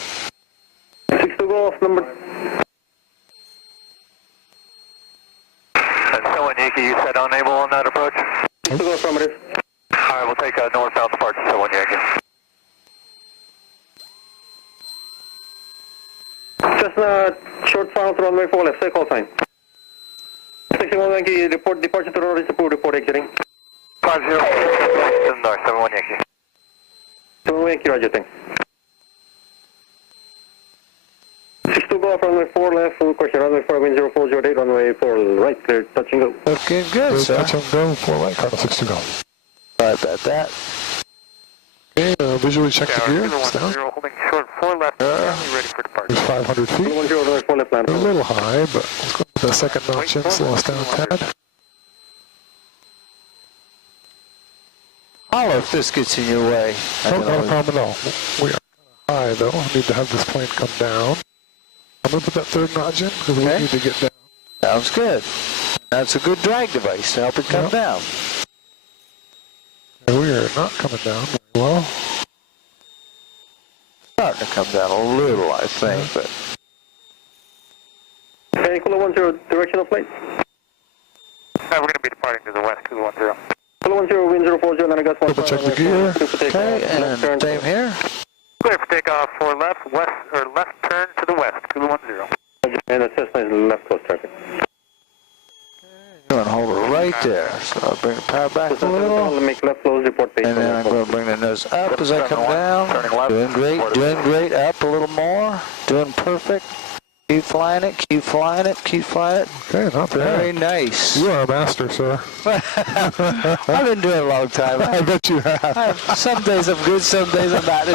62 Golf, number. And so Yankee, you said unable on that approach? 62 Golf, affirmative. Alright, we'll take a north-south departure, so Yankee. Cessna, short final to runway 4 left, say call sign. 61 Yankee, report departure to runway support, report exiting. 50, north, 71 Yankee. 71 Yankee, roger, thanks. 62 Golf, runway 4 left, full question, runway 4, wind 0408, runway 4 right, clear, touch and go. Okay, good, sir. Touch and go, 4 right, Cardinal 62 Golf. Sorry about that. Okay, visually check the gear. It's down. Holding short 4 left, ready for departure. There's 500 feet. 10, runway 4 left, land. They're a little high, but let's go with the second notch in, slow us down a tad. Holler if this gets in your way. No, not a problem at all. We are kind of high, though. I need to have this plane come down. I'm going to put that third notch in, because we need to get down. Sounds good. That's a good drag device to help it come down. And we are not coming down very well. Starting to come down a little, I think, but... Okay, Kula 10, directional plate. We're going to be departing to the west, Kula 10. Kula 10, wind 040, and I got 1. Double check the gear. Okay, and same here. Clear for takeoff for left, west, or left turn to the west, Kula 10. And the Cessna is left coast traffic. I'm going to hold it right there. So I'll bring the power back a little. Make left close, report base. And then I'm going to bring the nose up as I come down. Doing great, up a little more. Doing perfect. Keep flying it, keep flying it, keep flying it. Okay, not bad. Very nice. You are a master, sir. I've been doing it a long time. I bet you have. Some days I'm good, some days I'm not.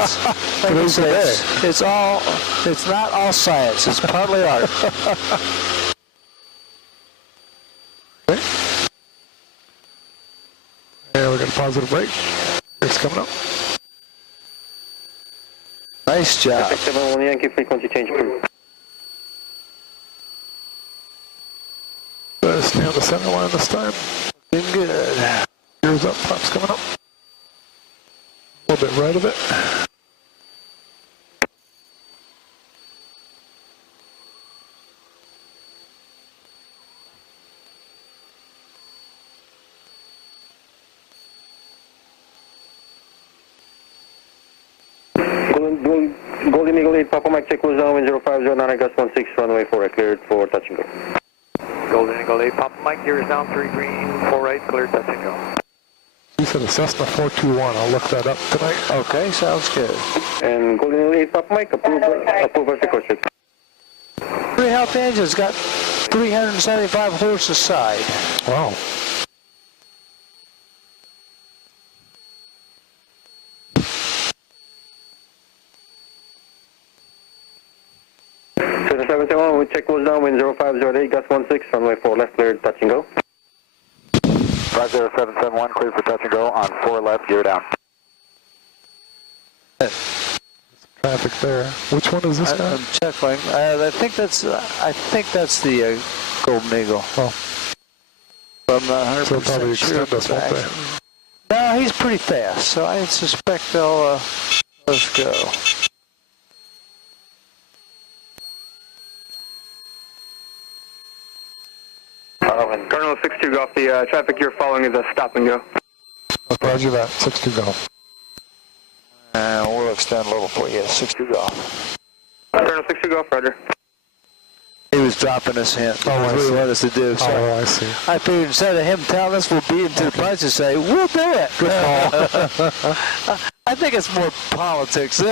It's not all science, it's partly art. Okay. And we got a positive brake. It's coming up. Nice job. 71 Yankee, frequency change approved. Stay on the center line this time. Looking good. Gears up, flaps coming up. A little bit right of it. Golden Eagle 8, Papa Mike, check close down, wind 0509, Gus 16, runway 4, cleared for touch and go. Golden Eagle 8, Papa Mike, gears down, 3 green, 4 right, clear, touch and go. You said a Cessna 421. I'll look that up tonight. Okay, sounds good. And Golden Eagle 8, Papa Mike, approve as requested. Pretty healthy engine's got 375 horses side. Wow. We check close down, wind 0508, Gus 16, runway 4 left, cleared, touch and go. 50771, clear for touch and go on 4 left, gear down. Traffic there. Which one is this guy? I'm checking. I think that's the Golden Eagle. Oh. I'm not 100% So probably sure. extend us, won't they? No, he's pretty fast, so I suspect they'll let us go. Colonel 62 Golf, the traffic you're following is a stop and go. Roger that. 62 Golf. We'll extend a little for you. 62 Golf. Colonel 62 Golf, roger. He was dropping us hint. Oh, That's what he wanted us to do. So oh, I see. I figured instead of him telling us, we'll beat him to the punch and say, we'll do it. Good call. I think it's more politics.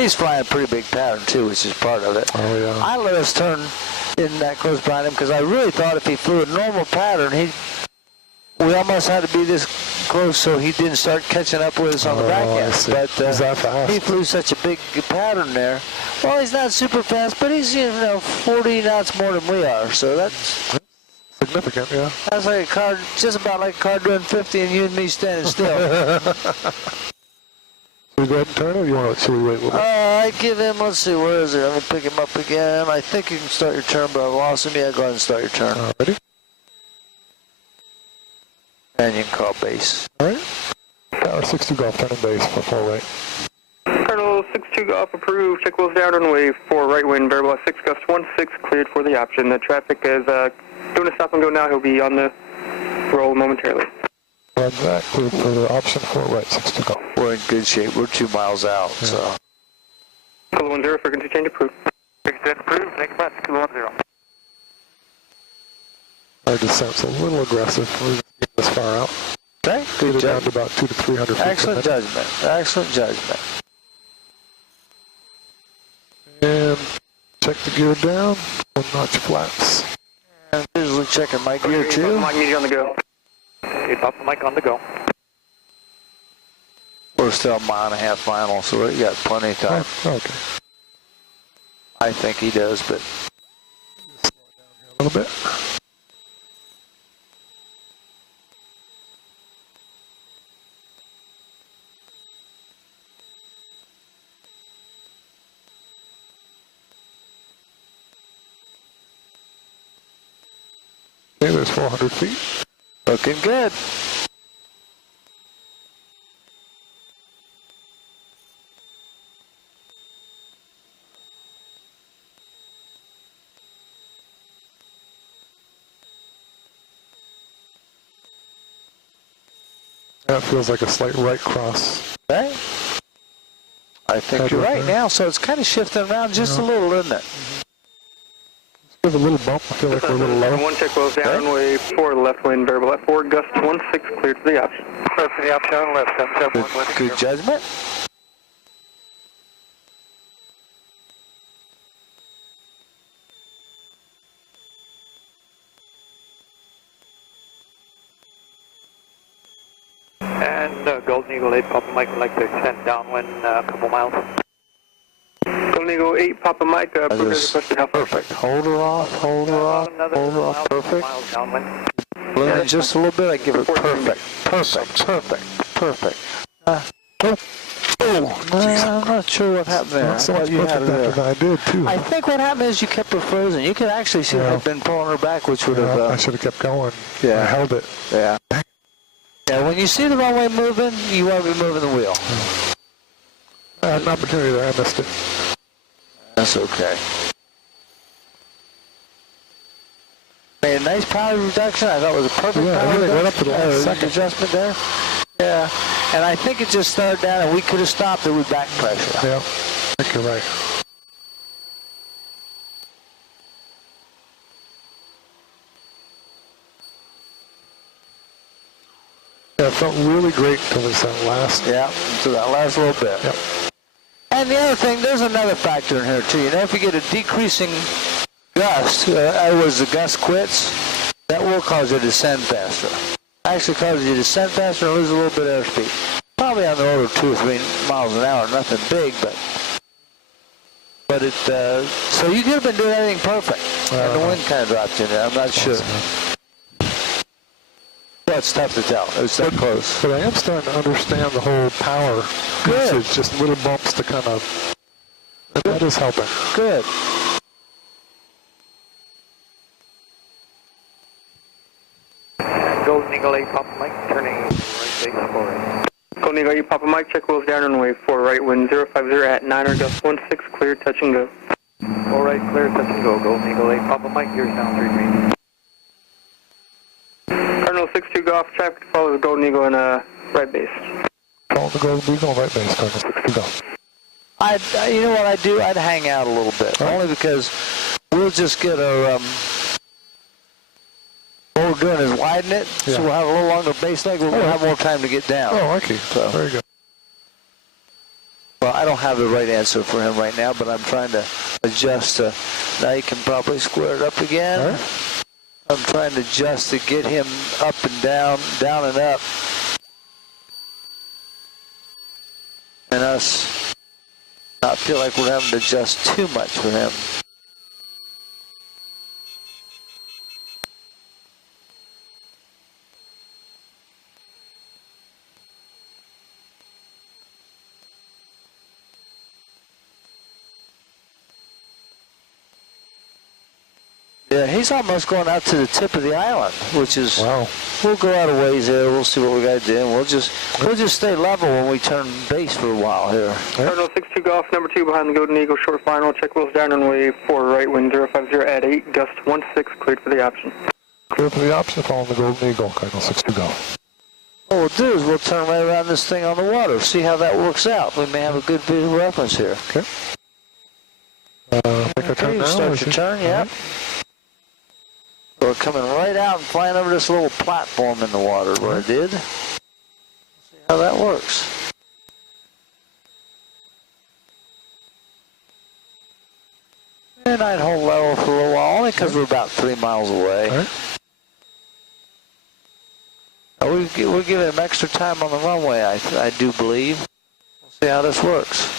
He's flying a pretty big pattern too, which is part of it. Oh yeah. I let us turn in that close behind him because I really thought if he flew a normal pattern, we almost had to be this close so he didn't start catching up with us on the back end. But Is that fast? he flew such a big pattern there. Well, he's not super fast, but he's 40 knots more than we are, so that's significant. Yeah. That's like a car, just about like a car doing 50 and you and me standing still. Should we go ahead and turn it, or you want to, should we wait a little bit? I give him, let's see, where is it? Let me pick him up again. I think you can start your turn, but I lost him. Yeah, go ahead and start your turn. Ready? And you can call base. All right. Tower 62 Golf, turning base for 4 right. Colonel 62 Golf approved. Check wheels down runway 4 right wind, variable at 6 gust 16 cleared for the option. The traffic is doing a stop and go now. He'll be on the roll momentarily. Roger that. Cleared for the option 4 right, 62 Golf. We're in good shape. We're 2 miles out, yeah. so. Kilo 10, frequency change approved. Frequency approved. Thank you much. Kilo 10. Our descent's a little aggressive. We're just getting this far out. Okay, good Get it down job. to about 200 to 300 feet. Excellent judgment. Excellent judgment. And check the gear down. 1 notch flaps. And visually checking my gear too. Mike, need you on the go. Okay, top of mic on the go. We're still a mile and a half final, so we got plenty of time. Oh, okay. I think he does, but. Slow it down here a little bit. Okay, there's 400 feet. Looking good. That feels like a slight right cross. Okay. I think you're right now, so it's kind of shifting around just a little, isn't it? Give a little bump. I feel like we're a little low. 1 check wheels down, runway 4 left wind, variable at 4 gust 16 cleared for the option. Clear for the option on left, 771. Good judgment. And Golden Eagle 8 Papa Mike would like to extend downwind a couple miles. Golden Eagle 8 Papa Mike, question how far? Perfect. Hold her off, hold her off, hold her off. Perfect. Balloon just a little bit, I give it perfect. Perfect, perfect, perfect. I'm not sure what happened there. Not so much perfect than I did, too. I think what happened is you kept her frozen. You could actually see her been pulling her back, which would have... I should have kept going. Yeah. I held it. Yeah. Yeah, when you see the runway moving, you want to be moving the wheel. I had an opportunity there. I missed it. That's okay. Made a nice power reduction. I thought it was a perfect power reduction. Went up to the last second adjustment there. Yeah. And I think it just started down, and we could have stopped it with back pressure. Yeah. I think you're right. Yeah, it felt really great until that last. Yeah, until that last little bit. Yep. And the other thing, there's another factor in here too. You know, if you get a decreasing gust, the gust quits, that will cause you to descend faster. Actually causes you to descend faster and lose a little bit of airspeed. Probably on the order of 2 or 3 miles an hour, nothing big, but it. So you could have been doing everything perfect, and the wind kind of dropped you in there. I'm not sure. Well, it's tough to tell. It was that close. But I am starting to understand the whole power. Good. It's just little bumps to kind of. That is helping. Good. Golden Eagle 8 Papa Mike, turning right base forward. Golden Eagle 8 Papa Mike, check wheels down, runway 4 right wind, 050 at 9 gust 16 clear, touch and go. All right, clear, touch and go. Golden Eagle 8 Papa Mike, gears down 3 feet. Cardinal 62 Golf, traffic follows Golden Eagle in right base. Follow the Golden Eagle, right base, Cardinal 62 Golf. You know what I'd do? I'd hang out a little bit, only because we'll just get our, what we're doing is widen it, so we'll have a little longer base leg, we'll have more time to get down. Oh, okay. So. Very good. Well, I don't have the right answer for him right now, but I'm trying to adjust. Now you can probably square it up again. Right. I'm trying to adjust to get him up and down, down and up. And us not feel like we're having to adjust too much for him. Yeah, he's almost going out to the tip of the island, which is, wow. We'll go out a ways there, we'll see what we got to do, and we'll just stay level when we turn base for a while here. Cardinal 62 Golf, number 2 behind the Golden Eagle, short final, check wheels down runway 4 right, wind 050 at 8, gust 16, cleared for the option. Cleared for the option, following the Golden Eagle, Cardinal 62 Golf. What we'll do is we'll turn right around this thing on the water, see how that works out. We may have a good visual reference here. Okay. Make our turn now. Start your turn, yeah. We're coming right out and flying over this little platform in the water where I did. See how that works. And I'd hold level for a little while, only because we're about 3 miles away. Right. We're giving him extra time on the runway, I do believe. We'll see how this works.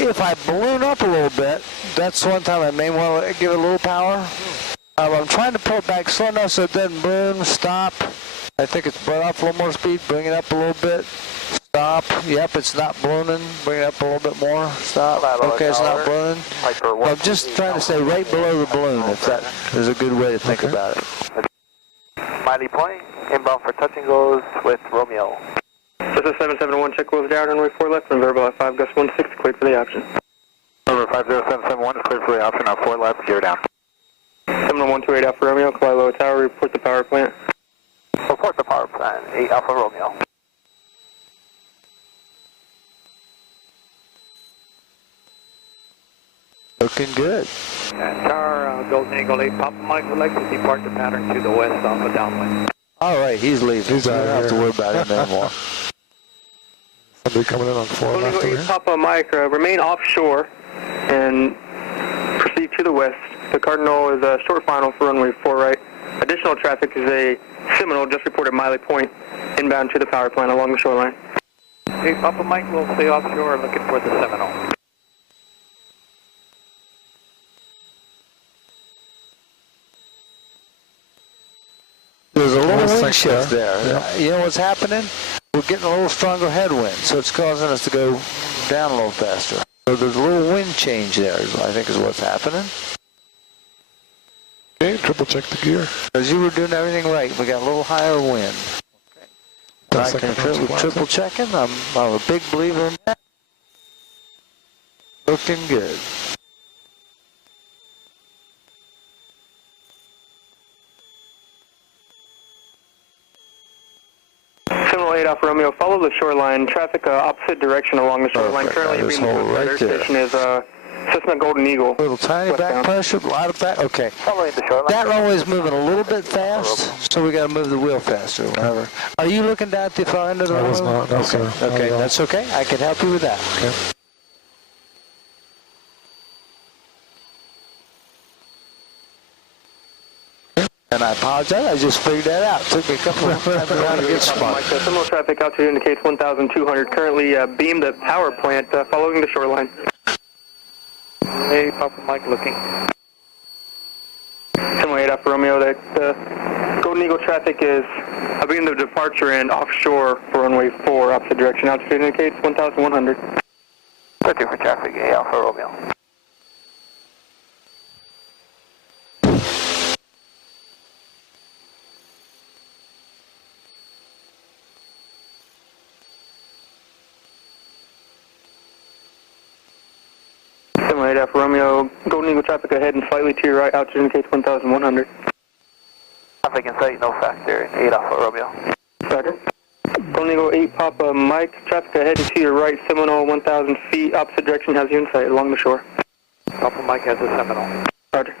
If I balloon up a little bit, that's one time I may want to give it a little power. I'm trying to pull it back slow enough so it doesn't balloon, stop. I think it's brought off a little more speed, bring it up a little bit, stop. Yep, it's not ballooning, bring it up a little bit more, stop. Okay, it's not ballooning. I'm just trying to stay right below the balloon, if that is a good way to think about it. Miley Point, inbound for touch and goes with Romeo. This is 771, check wheels down, runway 4 left, and verbal at 5, gust 16, cleared for the option. Number 50771 is cleared for the option on 4 left, 0 down. 7128 Alpha Romeo, Kalilo Tower, report the power plant. Report the power plant, 8 Alpha Romeo. Looking good. And Tower, Golden Eagle 8 Papa Mike would like to depart the pattern to the west off of downwind. All right, he's leaving. He's so we don't have to worry about him anymore. Somebody coming in on 4 Golden left Eagle 8 Papa Mike, remain offshore and proceed to the west. The Cardinal is a short final for runway 4 right. Additional traffic is a Seminole just reported Miley Point inbound to the power plant along the shoreline. Hey, Papa Mike will stay offshore looking for the Seminole. There's a little wind shift there. Yeah. You know what's happening? We're getting a little stronger headwind, so it's causing us to go down a little faster. So there's a little wind change there, I think is what's happening. Okay, triple check the gear. Because you were doing everything right. We got a little higher wind. Okay. I can triple checking. I'm a big believer in that. Looking good. Seminole 8 Alpha Romeo, follow the shoreline. Traffic opposite direction along the shoreline. Currently being the station is Cessna Golden Eagle. A little tiny back pressure, a lot of back. Okay. That runway is moving a little bit fast, so we got to move the wheel faster. Whatever. Are you looking down at the far end of the runway? I was not. No, sir. Okay, that's okay. I can help you with that. Okay. And I apologize, I just figured that out. It took me a couple of times around to get smart. Similar traffic altitude indicates 1,200. Currently beamed at power plant following the shoreline. Hey, Papa Mike looking. Seminole 8 Alpha Romeo, that Golden Eagle traffic is beamed the departure and offshore for runway 4, opposite direction. Altitude indicates 1,100. 30 for traffic, 8 Alpha Romeo. Seminole 8 Alpha Romeo, Golden Eagle traffic ahead and slightly to your right, altitude indicates 1,100. Traffic in sight, no factor, 8 Alpha Romeo. Roger. Golden Eagle 8 Papa Mike, traffic ahead and to your right, Seminole 1,000 feet, opposite direction has you in sight along the shore. Papa Mike has a Seminole. Roger.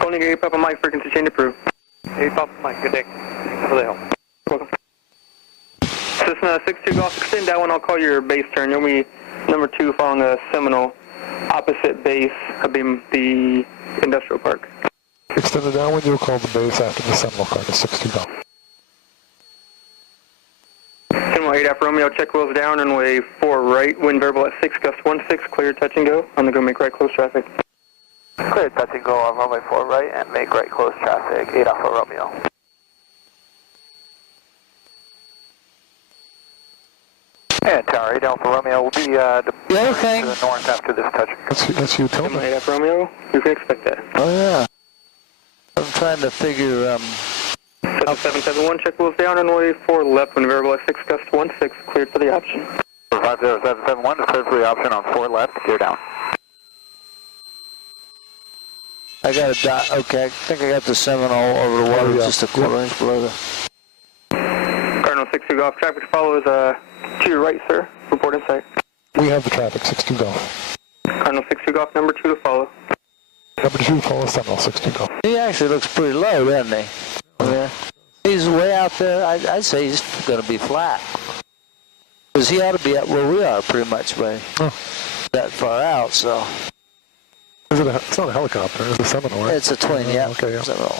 Only 8 Papa Mike, frequency change approved. 8 Papa Mike, good day. Thanks for the help. Welcome. Cessna 62 Golf, extend that one, I'll call your base turn. You'll be number 2 following a Seminole, opposite base of the industrial park. Extend it downwind, you'll call the base after the Seminole car, the 62 Golf. Seminole 8 Alpha Romeo, check wheels down, runway 4 right, wind variable at 6, gust 16, clear touch and go. I'm going to go make right close traffic. Clear touch and go on runway 4 right and make right close traffic, 8 Alpha Romeo. And Tower 8 Alpha Romeo will be to the north after this touch. That's you, tell me. 8 Alpha Romeo, you can expect that. Oh, yeah. I'm trying to figure, 7771, check wheels down, runway 4 left, wind variable at 6, gust 16, cleared for the option. 50771 is cleared for the option on 4 left, clear down. I got a dot. Okay, I think I got the Seminole over the water, just a quarter inch below the. Cardinal 62 Golf, traffic follows to your right, sir. Report in sight. We have the traffic, 62 Golf. Cardinal 62 Golf, number 2 to follow. Number 2 follow Seminole 62 Golf. He actually looks pretty low, doesn't he? Yeah. He's way out there. I'd say he's going to be flat. Because he ought to be at where we are, pretty much, by that far out, so. Is it it's not a helicopter, it's a Seminole, right? It's a twin, yeah. Okay, yeah. Seminole.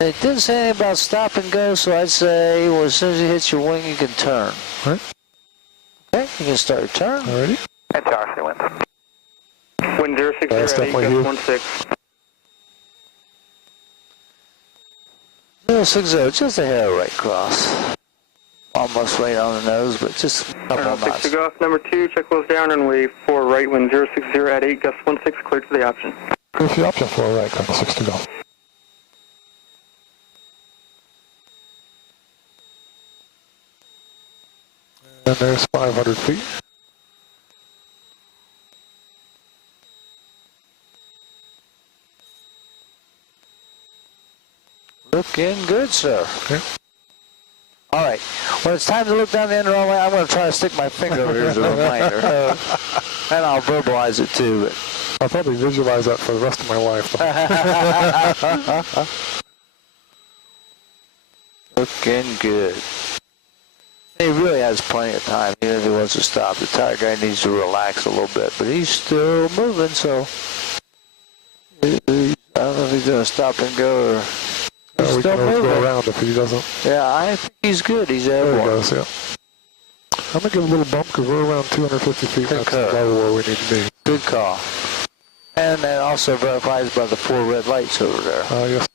It didn't say anything about stop and go, so I'd say, well, as soon as you hit your wing, you can turn. Right. Okay, you can start your turn. Alrighty. And Tower 3 wind. Wind 060 That's at 8, definitely gust 16. 060, just a hair right cross. Almost right on the nose, but just a couple of knots. 60 Golf, number 2, check wheels down, runway 4 right, wind 060 at 8, gust 16, cleared for the option. Clear for the option 4 right, Cardinal 62 Golf. And there's 500 feet. Looking good, sir. Okay. All right. When it's time to look down the end runway, I'm going to try to stick my finger over here as a reminder. And I'll verbalize it too. But. I'll probably visualize that for the rest of my life. Looking good. He really has plenty of time, even if he wants to stop. The tire guy needs to relax a little bit, but he's still moving, so I don't know if he's going to stop and go or... we can always go around if he doesn't. Yeah, I think he's good. He's there. There he goes, yeah. I'm going to give a little bump because we're around 250 feet. That's the level where we need to be. Good call. And that also verifies by the 4 red lights over there. Yes.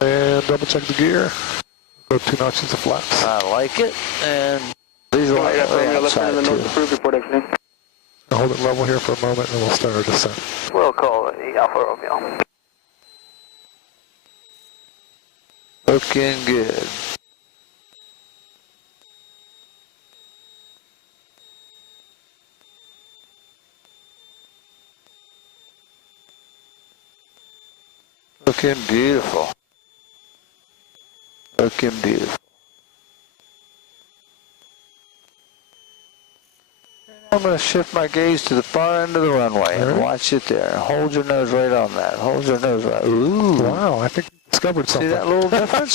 And double check the gear. Go 2 notches of flaps. I like it. And these are right outside too. Report exiting. Hold it level here for a moment and then we'll start our descent. We'll call it 8 Alpha Romeo. Looking good. Looking beautiful. Looking beautiful. I'm going to shift my gaze to the far end of the runway and watch it there. Hold your nose right on that. Hold your nose right. Ooh. Wow, I think you discovered something. See that little difference?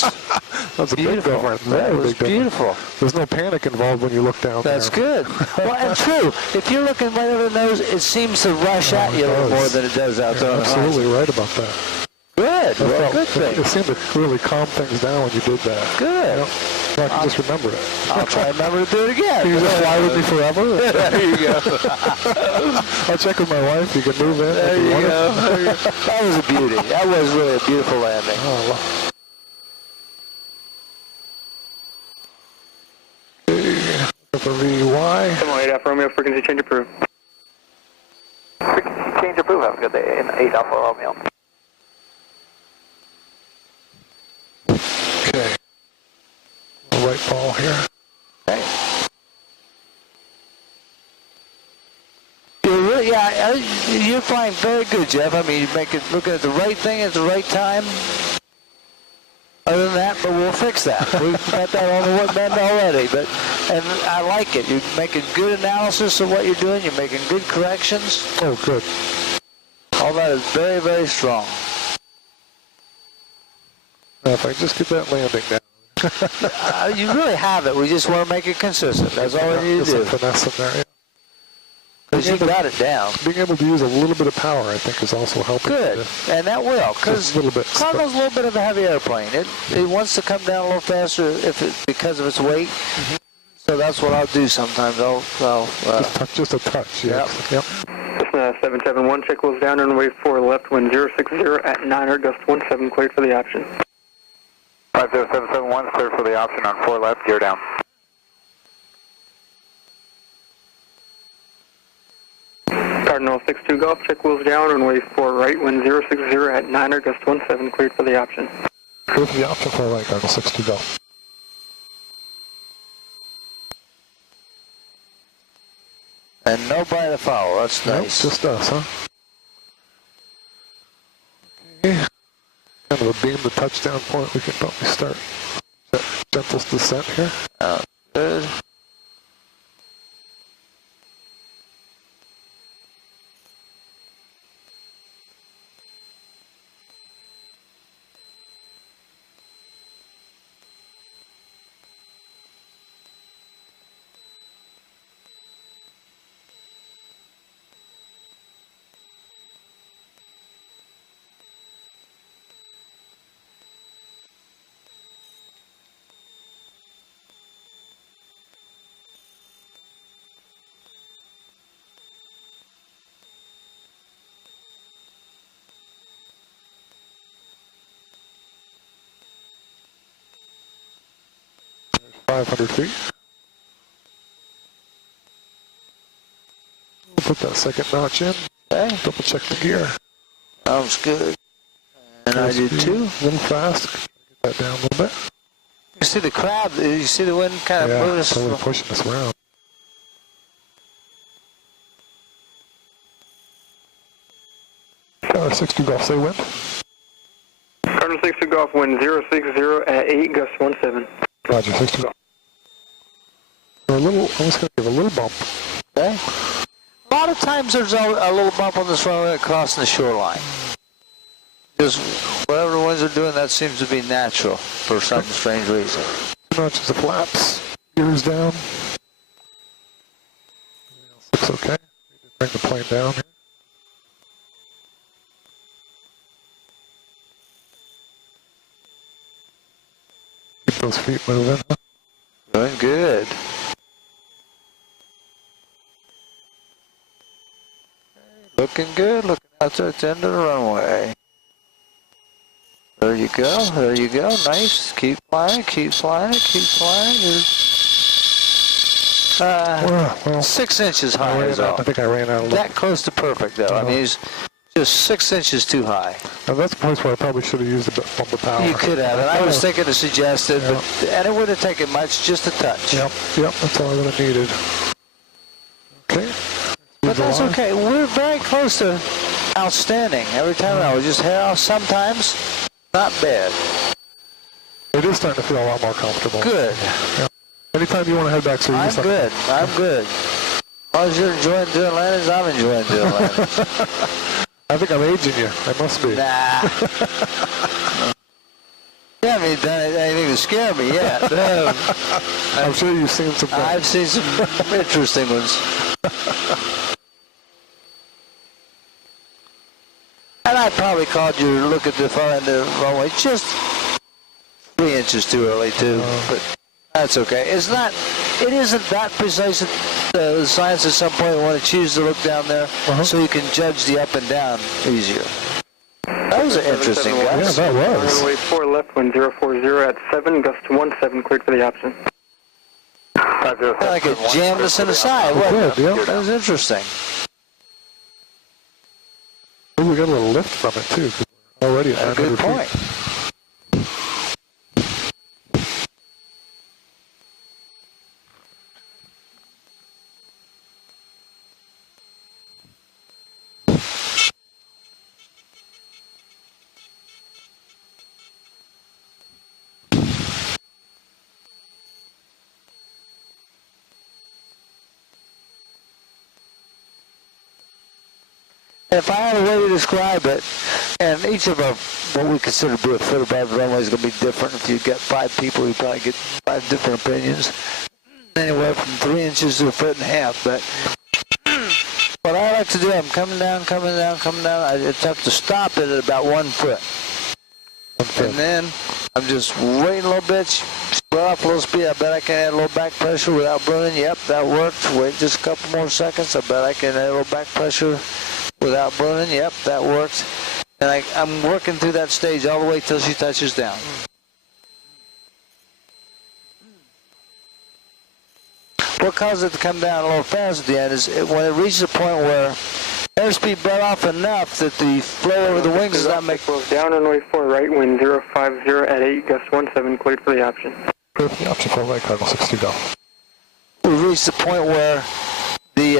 That's a big difference. That was beautiful. There's no panic involved when you look down there. That's good. Well, and true. If you're looking right over the nose, it seems to rush at you a little more than it does out there on the horizon. Absolutely right about that. Good. Well, good thing. It seemed to really calm things down when you did that. Good. You know, so I can just remember it. I'll try to remember to do it again. You can just fly with me forever. There you go. I'll check with my wife. You can move in. There you go. That was a beauty. That was really a beautiful landing. Oh, okay. For VY. Come on, 8 Alpha Romeo, frequency change approved. Frequency change approved. Have a good day in 8 Alpha Romeo. Okay. Right ball here. Okay. really, yeah, you're flying very good, Jeff. I mean, you're looking at the right thing at the right time. Other than that, but we'll fix that. We've got that on the wood bend already, and I like it. You're making good analysis of what you're doing. You're making good corrections. Oh, good. All that is very, very strong. If I just get that landing down. You really have it. We just want to make it consistent. That's all we need to do. Finesse in there, yeah. Because you got it down. Being able to use a little bit of power, I think, is also helping. Good, and that will, because Cardinal's a little bit of a heavy airplane. It wants to come down a little faster because of its weight. Mm-hmm. So that's what I'll do sometimes. Just a touch. Yeah. Yep. Cessna 771, check wheels down, runway 4 left, wind 060 at 9, gust 17, cleared for the option. 50771, cleared for the option on 4 left, gear down. Cardinal 62 Golf, check wheels down, runway 4 right, wind 060 at 9, gust 17, cleared for the option. Cleared for the option, 4 right, Cardinal 62 Golf. And nobody to follow, that's nice. Nope, just us, huh? Okay. Kind of a beam to touchdown point, we can probably start that gentle descent here. Oh, good. There's 500 feet. We'll put that second notch in. Okay. Double check the gear. Sounds good. And I do too. A little fast. Get that down a little bit. You see the crab, you see the wind kind of moving us. Totally pushing us around. Cardinal 62 Golf, say wind. Cardinal 62 Golf, wind 060 at 8, gust 17. Roger, 62 Golf. I'm just going to give a little bump. Okay. A lot of times there's a little bump on this runway crossing the shoreline. Just whatever the winds are doing, that seems to be natural for some strange reason. 2 notches of flaps, gears down. Looks okay. Need to bring the plane down here. Keep those feet moving. Doing good. Looking good, looking out to the end of the runway. There you go, there you go, nice. Keep flying, keep flying, keep flying. Well, 6 inches high is all. I think I ran out a little. That close to perfect though. I mean, he's just 6 inches too high. Now that's the place where I probably should have used a bump of power. You could have, and I was thinking to suggest it, and it wouldn't have taken much, just a touch. Yep, that's all I would have needed. Okay. But that's okay. We're very close to outstanding every time around. We just head off sometimes. Not bad. It is starting to feel a lot more comfortable. Good. Yeah. Anytime you want to head back, sir. I'm good. I'm good. As long as you're enjoying doing landings, I'm enjoying doing landings. I think I'm aging you. I must be. Nah. You haven't done anything to scare me yet. I'm sure you've seen some. I've seen some interesting ones. And I probably called you to look at the far end of the runway just 3 inches too early too, but that's okay. It isn't that precise. The science at some point we want to choose to look down there so you can judge the up and down easier. That was interesting, guys. Yeah, that was. Runway 4 left, wind 040 at 7, gust 17, cleared for the option. Like it jammed us in the side, wasn't it? Yeah. That was interesting. We got a little lift from it too. Already at 900 Good point. feet. If I had a way to describe it, and each of our, what we consider to be a foot above the runway is going to be different. If you get 5 people, you probably get 5 different opinions. Anywhere from 3 inches to 1.5 foot. But what I like to do, I'm coming down. It's have to stop it at about 1 foot. And then I'm just waiting a little bit, spread off a little speed. I bet I can add a little back pressure without burning. Yep, that worked. Wait just a couple more seconds. I bet I can add a little back pressure without burning. Yep, that works. And I'm working through that stage all the way till she touches down. What causes it to come down a little fast at the end is when it reaches a point where airspeed brought off enough that the flow over the wings is not making... Down runway 4 right, wind 050 at 8, gust 17, cleared for the option. Cleared for the option for right, Cardinal 62 Golf. We reached the point where the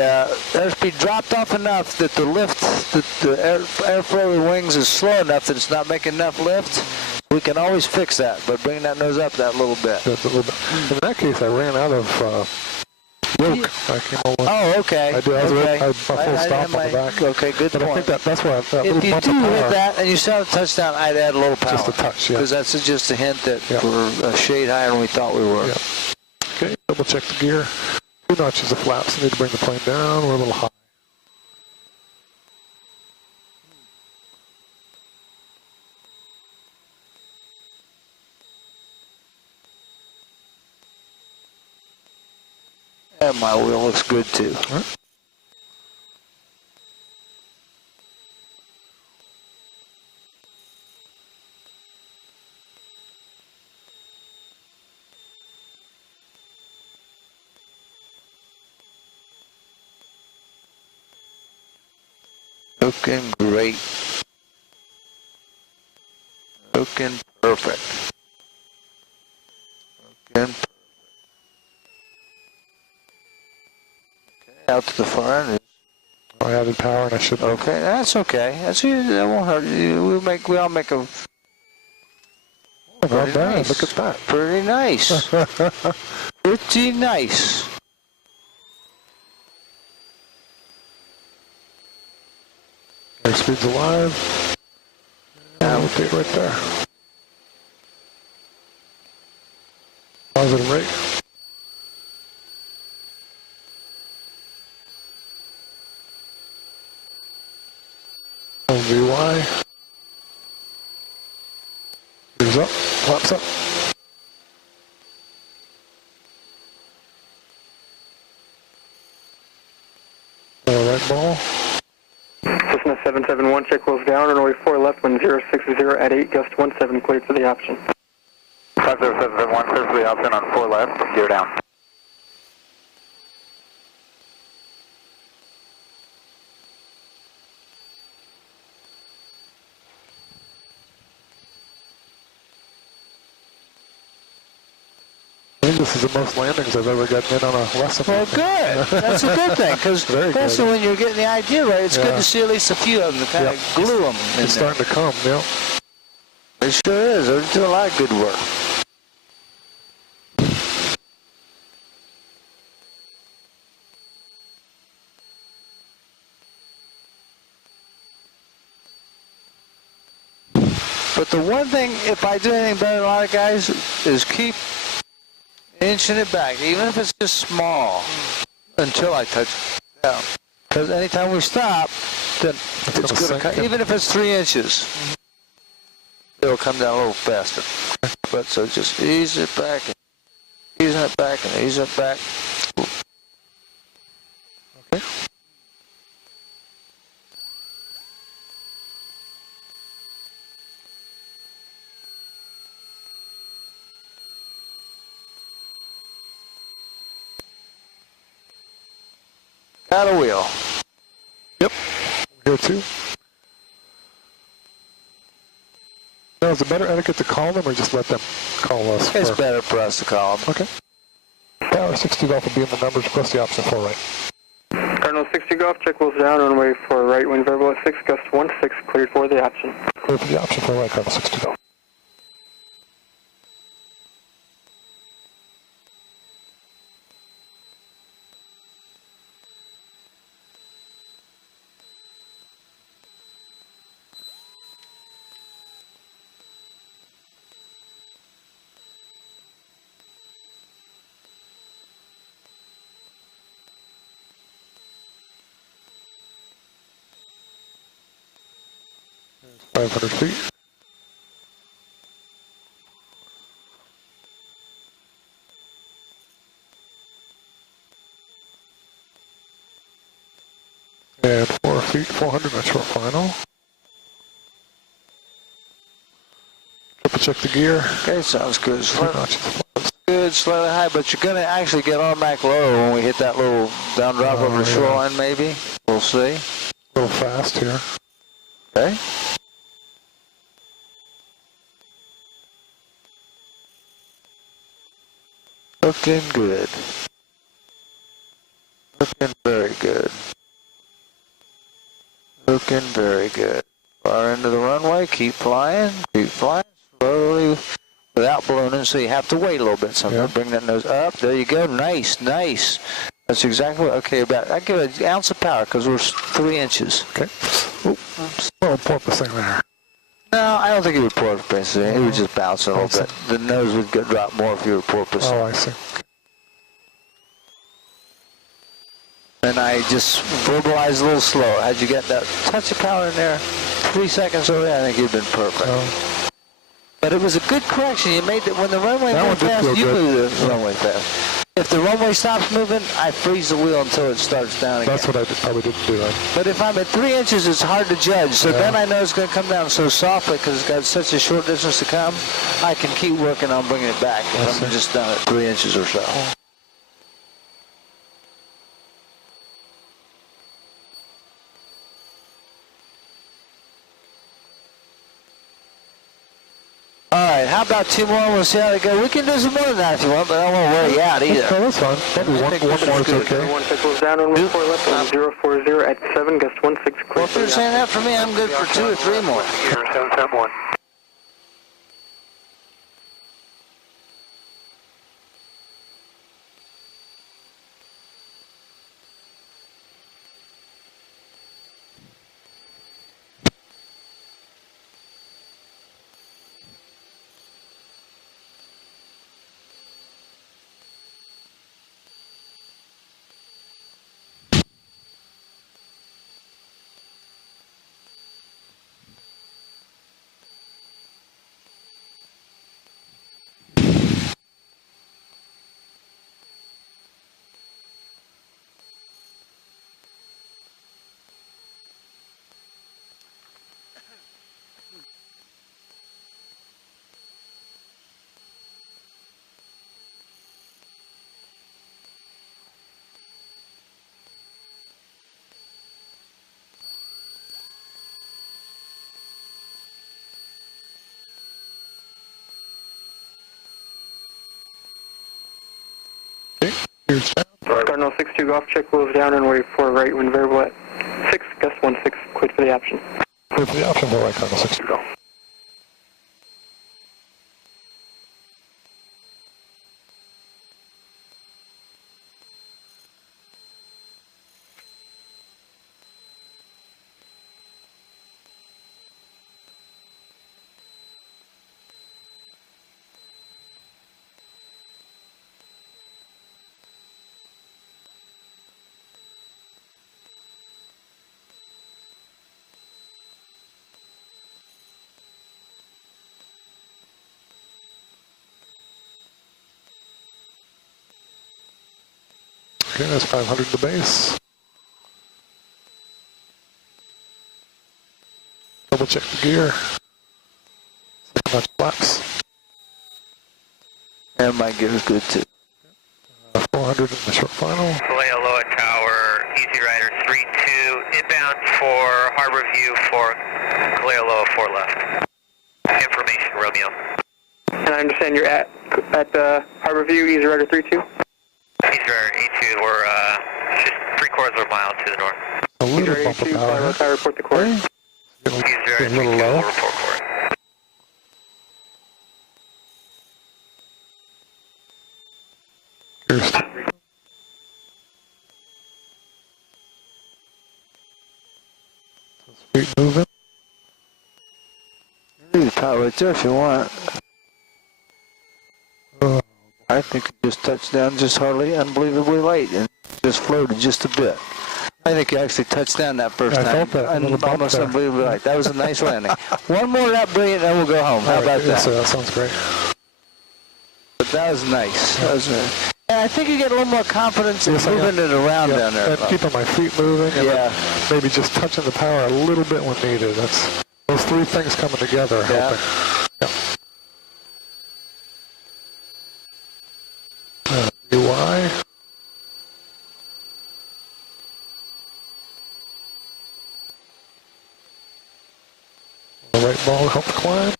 airspeed dropped off enough that the lift, the airflow of the wings is slow enough that it's not making enough lift. We can always fix that by bringing that nose up that little bit. Just a little bit. In that case, I ran out of yoke. I came over. Oh, okay. I did. I had full stop on the back. Okay, good but point. I think that's why that if little you bump do of power, hit that and you saw a touchdown, I'd add a little power. Just a touch, yeah. Because that's just a hint that we're a shade higher than we thought we were. Yeah. Okay, double check the gear. 2 notches of flaps. I need to bring the plane down. We're a little high. And my wheel looks good too. All right. Looking great. Looking perfect. Looking perfect. Out to the far end. I added power and I should. Okay, that's okay. That won't hurt you. We all make a. Oh, not bad. Nice. Look at that. Pretty nice. Pretty nice. Airspeed's alive. And we'll take it right there. Positive rate. VY. Gears up, flaps up. Right ball. Cessna 771, check wheels down, runway 4 left, wind 060 at 8, gust 17, cleared for the option. 50771, cleared for the option on 4 left, gear down. I think this is the most landings I've ever gotten in on a lesson. Well, good. That's a good thing, because especially when you're getting the idea right, it's good to see at least a few of them to kind of glue them. It's starting to come, yeah. It sure is. They're doing a lot of good work. But the one thing, if I do anything better than a lot of guys, is keep inching it back, even if it's just small, until I touch it down. Because anytime we stop, then it's going to, even if it's 3 inches, it'll come down a little faster. But so just ease it back, and easing it back, and easing it back. Okay. Got a wheel. Yep. Here too. Now, is it better etiquette to call them or just let them call us? It's better for us to call them. Okay. Tower 60 Golf will be in the numbers plus the option 4 right. Cardinal 60 Golf, check wheels down, runway 4 right, wind variable at 6, gust 16, cleared for the option. Cleared for the option 4 right, Cardinal 60 Golf. 500 feet. And 4 feet, 400, that's short final. Triple check the gear. Okay, sounds good. Good, slightly high, but you're going to actually get on back low when we hit that little down drop over the shoreline, maybe. We'll see. A little fast here. Okay. Looking good. Looking very good. Looking very good. Far into the runway, keep flying slowly without ballooning, so you have to wait a little bit. Sometimes bring that nose up. There you go. Nice, nice. That's exactly what, okay, about, I give it an ounce of power because we're 3 inches. Okay. Oops. Little porpoising there. No, I don't think it would porpoise. It would just bounce a little bit. The nose would get drop more if you were porpoising. Oh, I see. And I just verbalized a little slow. Had you got that touch of power in there 3 seconds earlier, I think you'd been perfect. But it was a good correction. You made that when the runway moved fast, you moved the runway fast. If the runway stops moving, I freeze the wheel until it starts down again. That's what I probably didn't do then. But if I'm at 3 inches, it's hard to judge. So then I know it's going to come down so softly because it's got such a short distance to come, I can keep working on bringing it back if I'm just down at 3 inches or so. All right, how about 2 more? We'll see how they go. We can do some more than that if you want, but I don't want to wear you out either. Okay, that's fine. Probably one more is okay. 1 6 was down on 1 4 left on 040 at 7, gust 1 6 clear. Well, if you're saying that for me, I'm good for 2 or 3 more. 771. Cardinal 62 Golf, check wheels down and wait for right wind variable at 6, gust 1 6, quit for the option. Quit for the option for right, Cardinal 62 Golf. Okay, that's 500 to base. Double check the gear. See how much flaps. And my gear is good too. 400 in the short final. Loa Tower, Easy Rider 32, inbound for Harbor View for Loa 4 left. Information, Romeo. And I understand you're at Harbor View, Easy Rider 32? Easy Rider 82, we're just 3/4 of a mile to the north. A little bump of power. I report the course. Easy Rider 32, we'll report course. Gears. Speed moving. You need power right there if you want. I think it just touched down just hardly unbelievably late and just floated just a bit. I think you actually touched down that first I time. felt that. Almost unbelievably right. That was a nice landing. One more lap, brilliant, and we'll go home. How about that? Yes, sir, that sounds great. But that was nice. That was and I think you get a little more confidence in moving it around down there. And keeping my feet moving, and maybe just touching the power a little bit when needed. That's those three things coming together helping. UI. The right ball help the climb.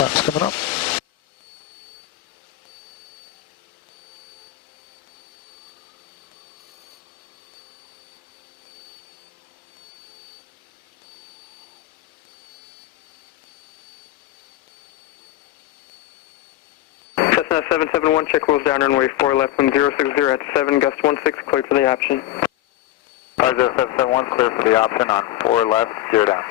Laps coming up. Cessna 771, check wheels down, runway 4 left, wind 060 at 7, gust 16, cleared for the option. 0771, clear for the option on 4 left, 0 down.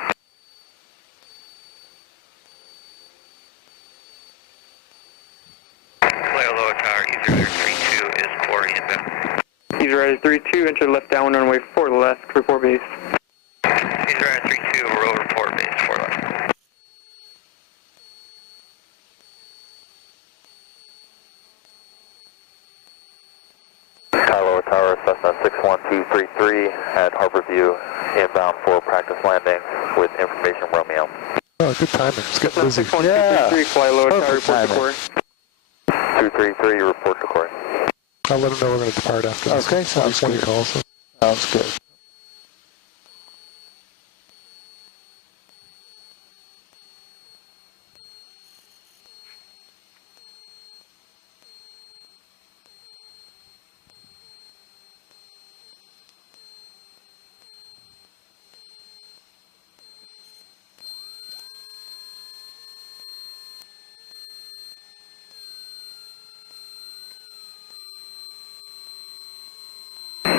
Clear lower tower, Easy Rider 32 is core inbound. Easy Rider 32, enter left down, runway 4 left, report base. Easy Rider 32, roll report base 4 left. Lower tower, Cessna 61233 at Harborview, inbound for practice landing with information Romeo. Oh, good timing. It's getting busy. 61233, fly lower tower, report to core. 233, report to core. I'll let them know we're going to depart after this. Okay, sounds good. Calls. Sounds good.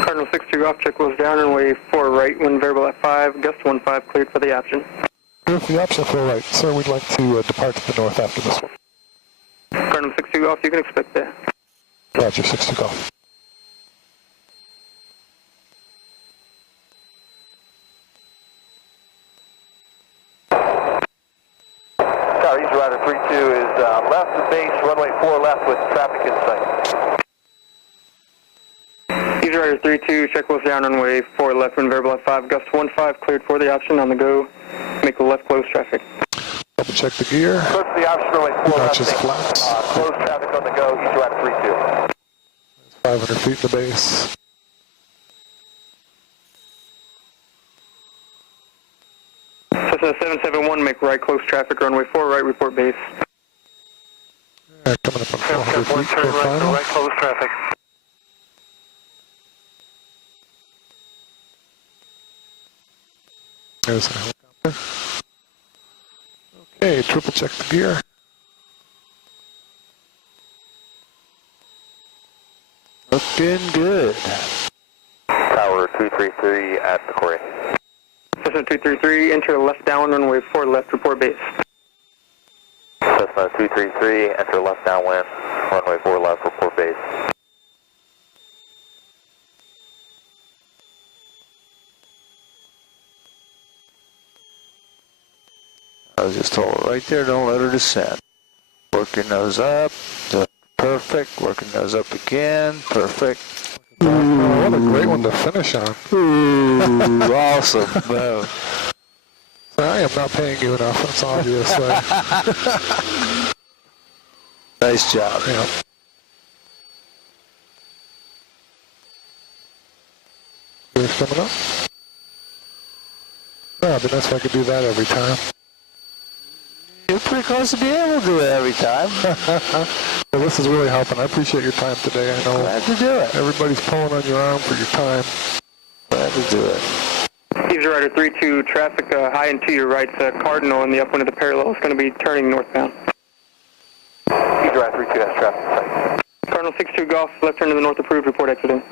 Cardinal 62 off, check wheels down, runway 4 right, wind variable at 5, gust 15, cleared for the option. Clear for the option for right. Sir, we'd like to depart to the north after this one. Cardinal 62 off, you can expect that. Roger, 62 golf. Tower, Easy Rider 32 is left of base, runway 4 left with traffic in sight. Easy Rider 32, check wheels down, runway 4 left, wind variable at 5, gust 15, cleared for the option, on the go, make the left close traffic. Double check the gear. Close to the option, runway 4 left. Notches flat. Close traffic on the go, Easy Rider 32. 500 feet in the base. Cessna 771, make right close traffic, runway 4 right, report base. Coming up on 400 feet turn for right, final. right close traffic. There's a helicopter. Okay, triple check the gear. Looking good. Tower 233 at the quarry. Cessna 233, enter left down, runway 4 left, report base. Cessna 233, enter left downwind, runway 4 left, report base. I was just told right there, don't let her descend. Work your nose up. Perfect. Work your nose up again. Perfect. Oh, what a great one to finish on. Ooh, awesome. Boom. So I am not paying you enough, that's obvious. Nice job. Yeah. Gear's coming up. Oh, it'd be nice if I could do that every time. You're pretty close to being able to do it every time. Well, this is really helping. I appreciate your time today. I know Glad to do it. Everybody's pulling on your arm for your time. Glad to do it. Easy Rider 32, traffic high and to your right, Cardinal in the upwind of the parallel is going to be turning northbound. Easy Rider 32 has traffic in sight. Cardinal 62 Golf, left turn to the north approved, report exiting.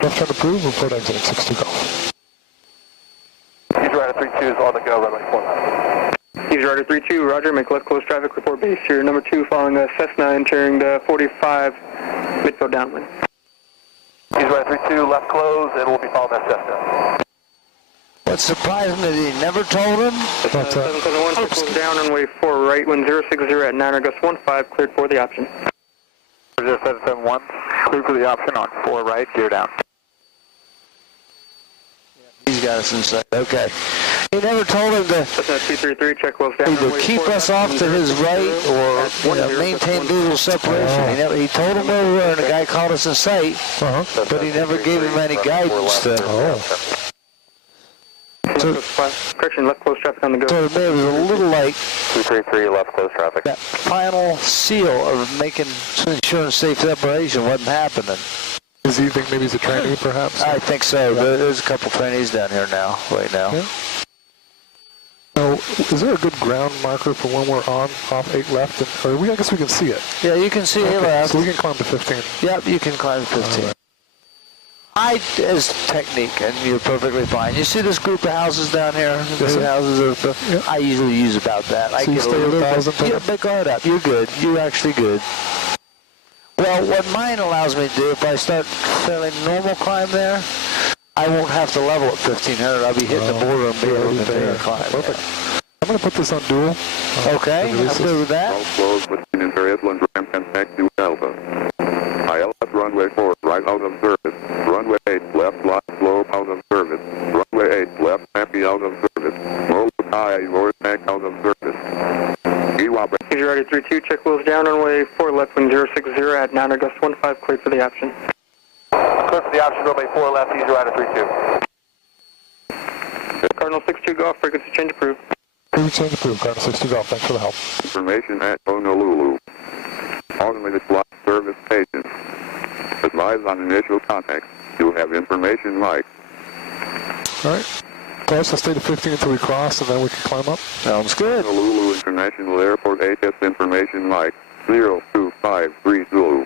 Left turn approved, report exiting 62 Golf. Easy Rider 32 is on the go, runway 4 left. Easy Rider 32, roger, make left close traffic, report base. Here, number 2 following Cessna entering the 45 midfield downwind. Easy Rider 32, left close, and we'll be following that Cessna. What's surprising that he never told him? 771, circles down, runway 4 right, wind 060 at 9 gust 15, cleared for the option. 0771, cleared for the option on 4 right, gear down. He's got us inside. Okay. He never told him to Cessna 233, check wells down, either keep us off to his right or maintain visual separation. He told him where we were, and the guy called us in sight, but he never gave him any guidance to... So, correction, left close traffic on the go. So it was a little like 233, left close traffic. that final seal of making ensuring safe separation wasn't happening. Does he think maybe he's a trainee, perhaps? I think so. There's a couple trainees down here now, right now. Yeah. Now, is there a good ground marker for when we're on off 8 left? I guess we can see it. Yeah, you can see 8 left. So we can climb to 15. Yep, you can climb to 15. Right. As technique, and you're perfectly fine. You see this group of houses down here? Yes, sir. Houses are, Yeah. I usually use about that. I So you get stay a little 1,000 bit. Yeah, guard up. You're good. You're actually good. Well, what mine allows me to do, if I start fairly normal climb there, I won't have to level at 1,500. I'll be hitting the border and be able to continue to climb. Perfect. I'm going to put this on dual. Okay, I'm good with that. All close between Imperial and ramp and taxi Alpha. ILS runway 4, right out of service. Runway 8, left slot slope out of service. Runway 8, left happy out of service. Roll high, vortex out of service. EWAP. Easy Rider 32, check wheels down, runway 4 left, wind 060 at 9 gust 15, cleared for the option. Clear for the option, runway 4 left, Easy Rider 32. Cardinal 62 Golf, frequency change approved. Frequency change approved, Cardinal 62 Golf. Thanks for the help. Information at Honolulu. Automated block service agent. Advise on initial contact. You'll have information like. All right. Let's stay to 15 until we cross, and then we can climb up. Sounds good. Honolulu International Airport HS information like 0253 Zulu.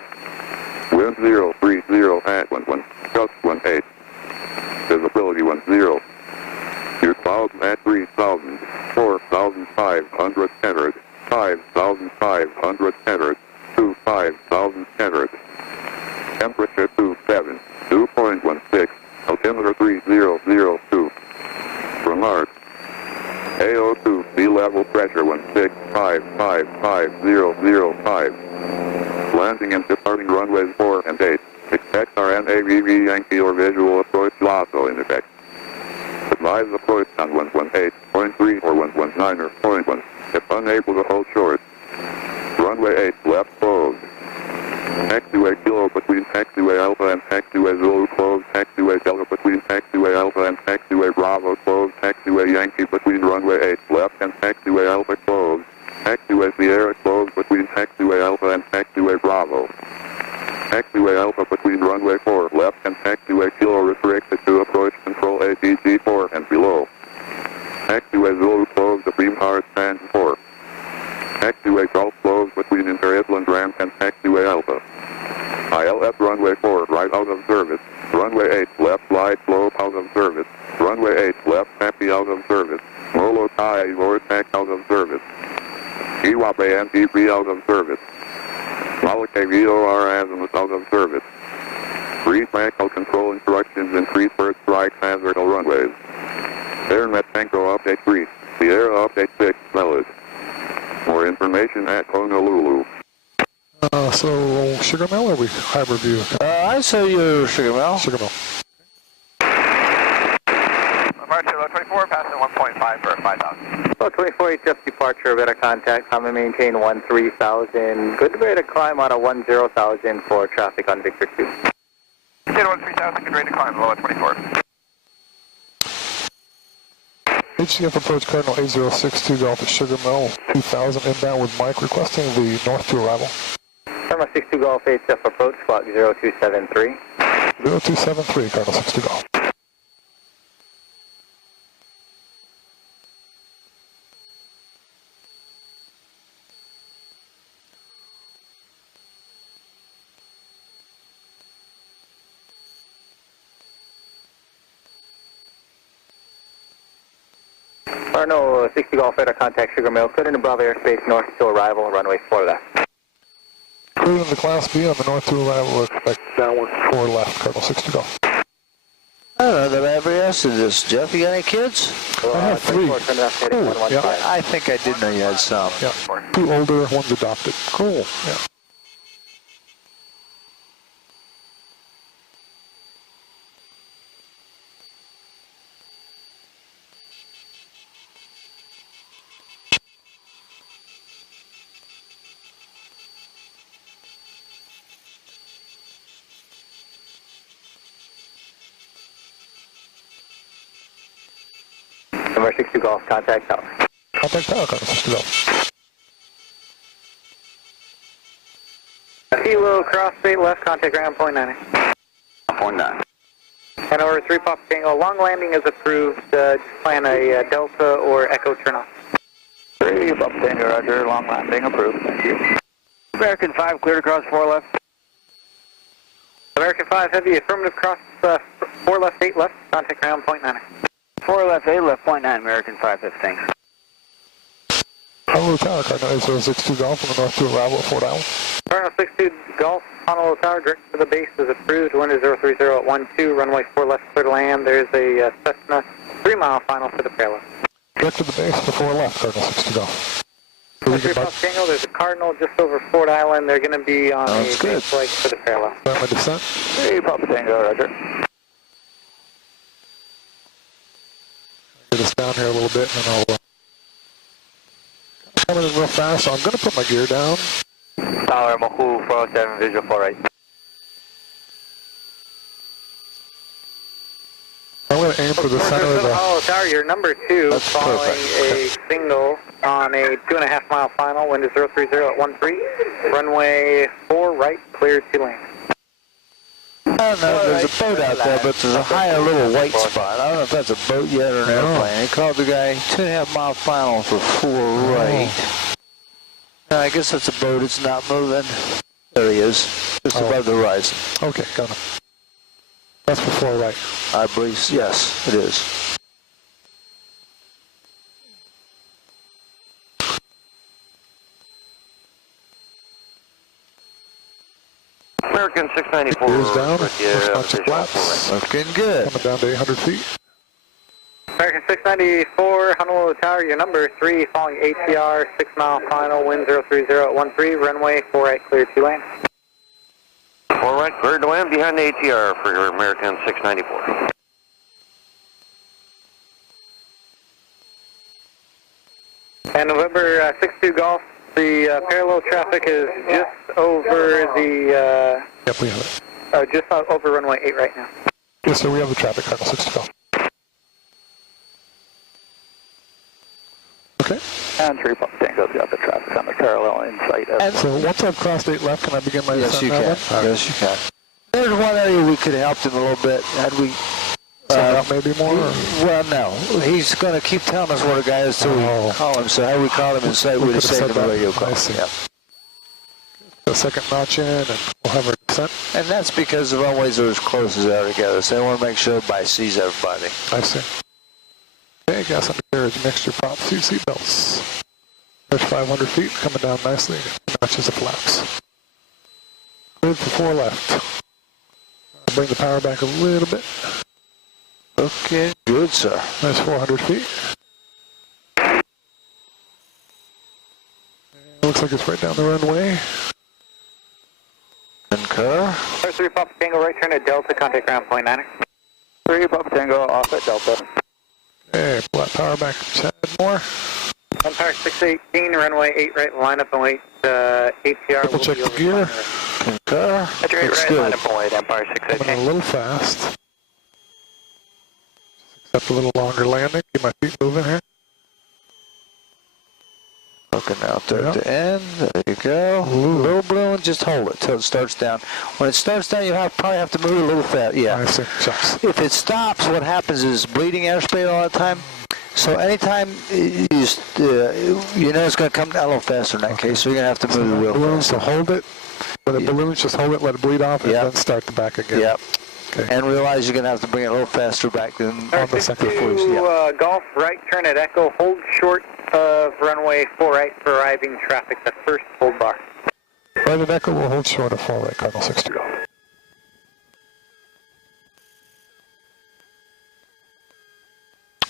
Wind 030 at 11, gust 18. Visibility 10. Your clouds at 3,000, 4,500 centered, 5,500 centered, 5,000 centered. Temperature 27, 2.16, altimeter 3002. Remark. AO2, sea level pressure 1655505. Landing and departing runways 4 and 8. Expect our NAVV Yankee or visual approach LASO in effect. Advise approach on 118.3 or 119 or 0.1 if unable to hold short. Runway 8, left closed. Taxiway Kilo between Taxiway Alpha and Taxiway Zulu closed. Taxiway Delta between Taxiway Alpha and Taxiway Bravo closed. Taxiway Yankee between runway 8 left and Taxiway Alpha closed. Taxiway Sierra closed between Taxiway Alpha and Taxiway Bravo. Taxiway Alpha between runway 4 left and Taxiway Kilo restricted to approach control ATG 4 and below. Taxiway Zulu closed between cars stand 4. Taxiway Golf closed between Imperial and ramp and Taxiway Alpha. ILS runway 4 right out of service. Runway 8 left slide slope out of service. Runway 8 left happy out of service. Molo high vortex out of service. EWAP ANTP out of service. Malake VOR azimuth out of service. Free tactile control instructions increase first strike vertical runways. Air Metanko update 3. Sierra update 6 valid. More information at Honolulu. So Sugar Mill or we hybrid view? I saw you, Sugar Mill. Sugar Mill. Departure low 24, passing 1.5 for 5,000. Low 24, HF departure, better contact, come and maintain 13,000. Good way to climb out of 10,000 for traffic on Victor 2. Data 13,000, good rate to climb, low at 24. HCF approach Cardinal 8062 Golf at Sugar Mill 2000 inbound with Mike requesting the north to arrival. Cardinal 62 Golf HF approach, squawk 0273. 0273 Cardinal 62 Golf. Cardinal 60 Golf, better contact Sugar Mill, clear into Bravo airspace north to arrival, runway 4 left. Clear in the Class B on the north to arrival. We'll expect downwind 4 left, Cardinal 60 Golf. I don't know that I ever asked you this, Jeff. You got any kids? I have 3. Cool. Yeah, I think I did know you had some. Yeah. 2 older, 1's adopted. Cool. Yeah. Number 62 Golf, contact tower. Contact tower, Cardinal 60 Golf. Kilo cross 8 left, contact ground, point 9. Point 9. And over 3 Pop Tango, long landing is approved. Just plan a Delta or Echo turnoff. 3 Pop Tango, roger, long landing approved, thank you. American 5, cleared across 4 left. American 5, heavy, affirmative cross 4 left, 8 left, contact ground, point 9. 4 left, 8 left, point 9, American 5, 15. Honolulu Tower, Cardinal 8062 Golf on the north to arrival at Fort Allen. Cardinal 62 Golf, Honolulu Tower, direct to the base is approved. Wind is 030 at 12, runway 4 left, clear to land. There's a Cessna 3-mile final for the parallel. Direct to the base for 4 left, Cardinal 60 Golf. So 3 Pop Tango, there's a Cardinal just over Fort Island. They're going to be on a base flight for the parallel. Start my descent. 3 Pop Tango, roger. Get us down here a little bit, and then I'll coming in real fast, so I'm going to put my gear down. Tower, Mahu 407, visual 48. I'm going to aim for the center of the... Honolulu Tower, you're number 2, That's following perfect. a single on a 2.5 mile final. Wind is 030 at 13. Runway 4 right, clear to land. I don't know, there's a boat out there, but there's a higher little white spot. I don't know if that's a boat yet or an airplane. They called the guy 2.5 mile final for 4 right. I guess that's a boat, it's not moving. There he is, just above the horizon. Okay, got him. That's for 4 right. I believe, yes, it is. American 694. Gears down, first notch flaps. Looking good. Coming down to 800 feet. American 694, Honolulu Tower, you're number 3, following ATR, 6 mile final, wind 030 at 13, runway 4 right, clear to land. 4 right, cleared to land behind the ATR for your American 694. And November 62 Golf, the parallel traffic is just over the... Yep, we have it. just over runway 8 right now. Yes, sir, we have the traffic, Cardinal 60 Golf. Okay. And 3 Pop Tango's got the traffic on the parallel in sight. So once I've crossed 8 left, can I begin my Yes, descent you now can. then? Yes, you can. There's one area we could have helped him a little bit. Had we... Out maybe more? Well, no. He's going to keep telling us what a guy is till we call him. So had we called him in sight, we'd have saved him a radio call. I see. Yeah. The second notch in, and we'll have our descent. And that's because the runways are as close as they are together. So they want to make sure everybody sees everybody. I see. Okay, gas undercarriage, mixture prop, 2 seatbelts. There's 500 feet, coming down nicely. Notches of flaps. Cleared for 4 left. I'll bring the power back a little bit. Okay, good, sir. There's 400 feet. And it looks like it's right down the runway. Concur. 3 Papa Tango, right turn at Delta, contact ground point 9. 3 Papa Tango, off at Delta. Okay, pull that power back a tad more. Empire 618, runway 8 right, line up and wait. ATR Double check the gear. Concur. That's right, line up and wait, Empire 618. Coming a little fast. Accept a little longer landing. Get my feet moving here. Looking out there at the end. There you go. Little blue and just hold it till it starts down. When it starts down, you probably have to move a little fast. Yeah. I see. Chops. If it stops, what happens is bleeding airspeed all the time. So anytime you know it's going to come down a little faster in that case, so you're going to have to move the wheel. Balloons, so hold it. When the balloons, just hold it, let it bleed off, and then start the back again. Yep. Okay. And realize you're going to have to bring it a little faster back than on the second floor. Golf, right turn at Echo, hold short of runway 4 right for arriving traffic, the first hold bar. Well, Right at Echo, we'll hold short of 4 right, Cardinal 62 Golf.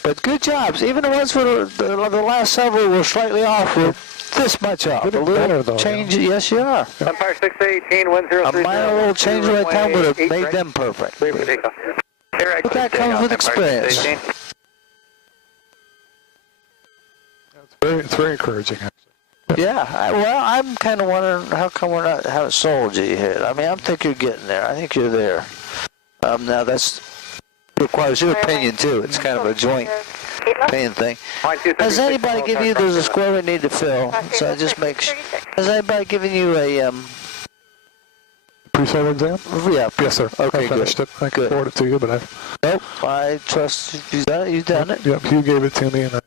But good jobs. Even the ones for the last several were slightly off. We're this much off. A little change. Yeah. Yes, you are. Empire 618, 1030. A minor little change right time would have made them perfect. But that comes with experience. It's very encouraging, actually. Yeah. Well, I'm kind of wondering how come we haven't sold you yet. I mean, I think you're getting there. I think you're there. Now that's requires your opinion too. It's kind of a joint opinion thing. Has anybody given you? There's a square we need to fill. So just make sure. Has anybody given you a pre-sale exam? Yeah. Yes, sir. Okay, I finished it. I can forward it to you, but nope. I trust you've done it. You've done it. Yep. Hugh gave it to me, and I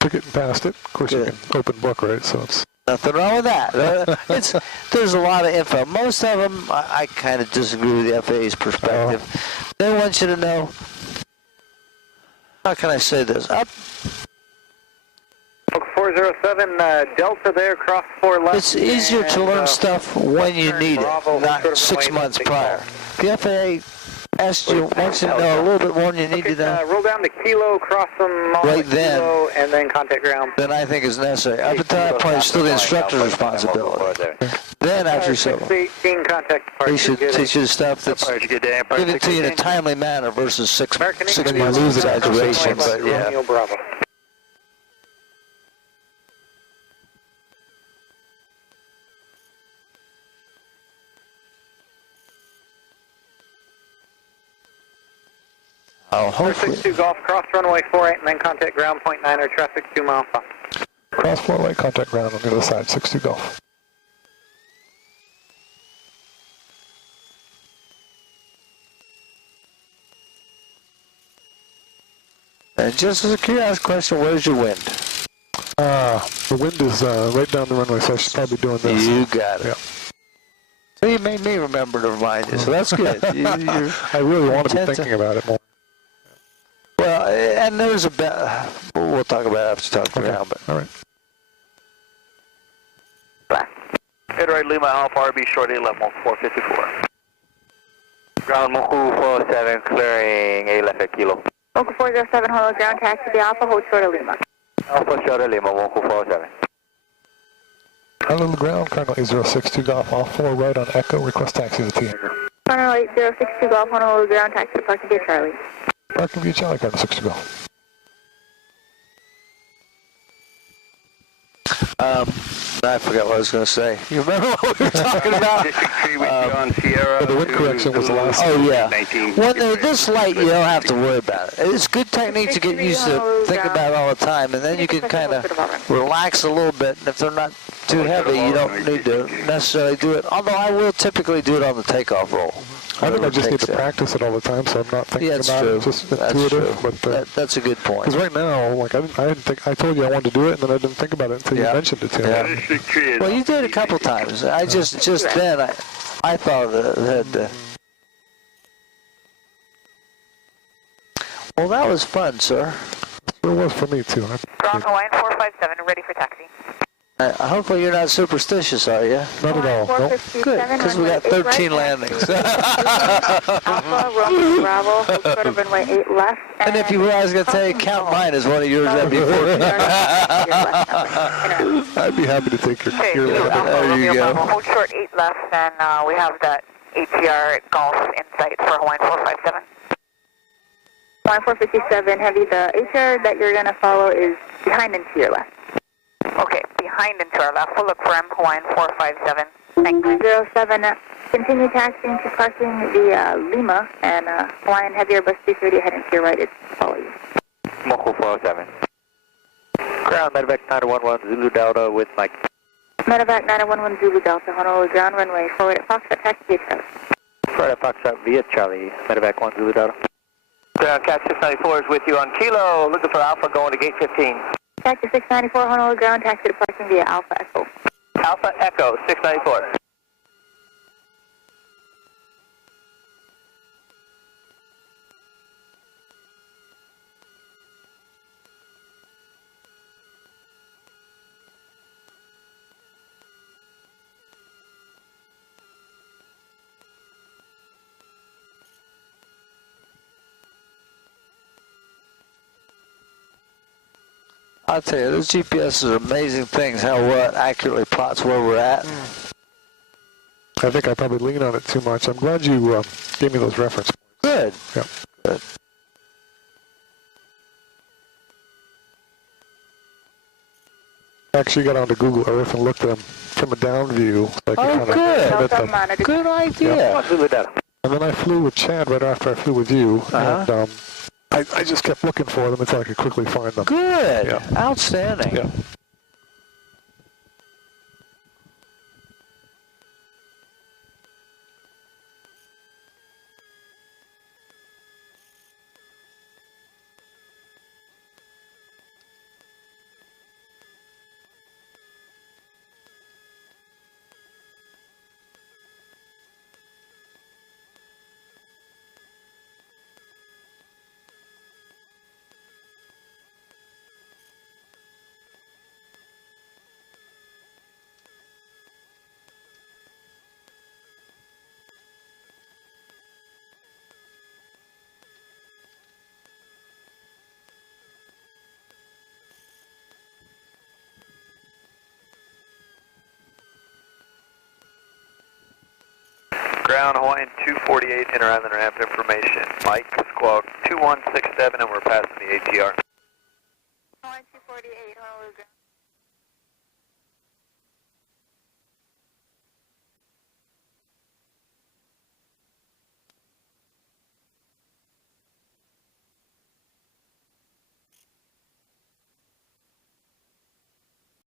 took it and passed it. Of course, you can open book, right? So it's nothing wrong with that. There's a lot of info. Most of them, I kind of disagree with the FAA's perspective. They want you to know. How can I say this? 407 Delta there, cross 4 left. It's easier to learn stuff when you need it, not 6 months prior. The FAA asked you, wants you to know a little bit more than you need to know. Roll down to Kilo, cross them all right then, Kilo, and then contact ground. Then I think is necessary. Up until that point, it's still the instructor's responsibility. Then after so, he should teach you the stuff that's give it to you in a timely manner versus 6 months exaggeration. But yeah. Hopefully. 62 Golf, cross runway 48 and then contact ground, 0.9er traffic, 2 miles off. Cross 4 right, contact ground on the other side, 62 Golf. And just as a curious question, where's your wind? The wind is right down the runway, so I should probably be doing this. You got it. Yeah. So you made me remember to remind you, so that's good. I really want to be thinking about it more. Well, and there's a we'll talk about it after talking ground, but all right. Head right, Lima Alpha RB short 8 left, 454. Ground Moku 407, clearing 8 left at Kilo. Moku 407, hold ground, taxi the Alpha, hold short of Lima. Alpha short of Lima, Moku 407. Hello, the ground, Cardinal 8062 Golf, all 4 right on Echo, request taxi to T hangar. Cardinal 8062 Golf, hold ground, taxi to Parking View Charlie. Parking View Charlie, Cardinal 62 Golf. I forgot what I was going to say. You remember what we were talking about? District 3 with you on Sierra. The wind correction was the last. Oh, yeah. When they're this light, you don't have to worry about it. It's good technique to get used to think about all the time, and then you can kind of relax a little bit. And if they're not too heavy, you don't need to necessarily do it. Although I will typically do it on the takeoff roll. I think I just need to practice it all the time, so I'm not thinking about it. Just intuitive. But that's a good point. Because right now, like I didn't think. I told you I wanted to do it, and then I didn't think about it until you mentioned it to me. Well, you did a couple times. I just then I thought that. Well, that was fun, sir. It was for me too. Ground Hawaiian 457, ready for taxi. Hopefully you're not superstitious, are you? Not at all. Nope. Good, because we got 13 landings. Alpha, Romeo, Bravo, short of runway 8 left. And if you were, I was going to tell you, count mine as one of yours. That'd be 14. I'd be happy to take your There you go. Hold short 8 left, and we have that ATR Golf in sight for Hawaiian 457. Hawaiian 457, Heavy, the ATR that you're going to follow is behind and to your left. Okay, behind and to our left. We'll look for him, Hawaiian 457. Thank you. 07, continue taxiing to parking the Lima, and Hawaiian Heavy Airbus 330 heading to your right is follow you. Moku 407. Ground, Medevac 911, Zulu Delta with Mike. Medevac 911, Zulu Delta, Honolulu ground runway forward at Foxtrot, taxi via Charlie. Forward at Foxtrot via Charlie, Medevac 1 Zulu Delta. Ground, Cat 694 is with you on Kilo, looking for Alpha going to gate 15. Taxi 694, Honolulu ground, taxi to parking via Alpha Echo. Alpha Echo 694. I'll tell you, those GPS are amazing things, how it accurately plots where we're at. I think I probably lean on it too much. I'm glad you gave me those reference points. Good. Yeah. Good. I actually got onto Google Earth and looked at them from a down view. So good. Good idea. Yeah. And then I flew with Chad right after I flew with you, and I just kept looking for them until I could quickly find them. Good. Yeah. Outstanding. Yeah. Ground Hawaiian 248, inter island ramp information. Mike, squawk 2167, and we're passing the ATR. Hawaiian 248, Honolulu ground.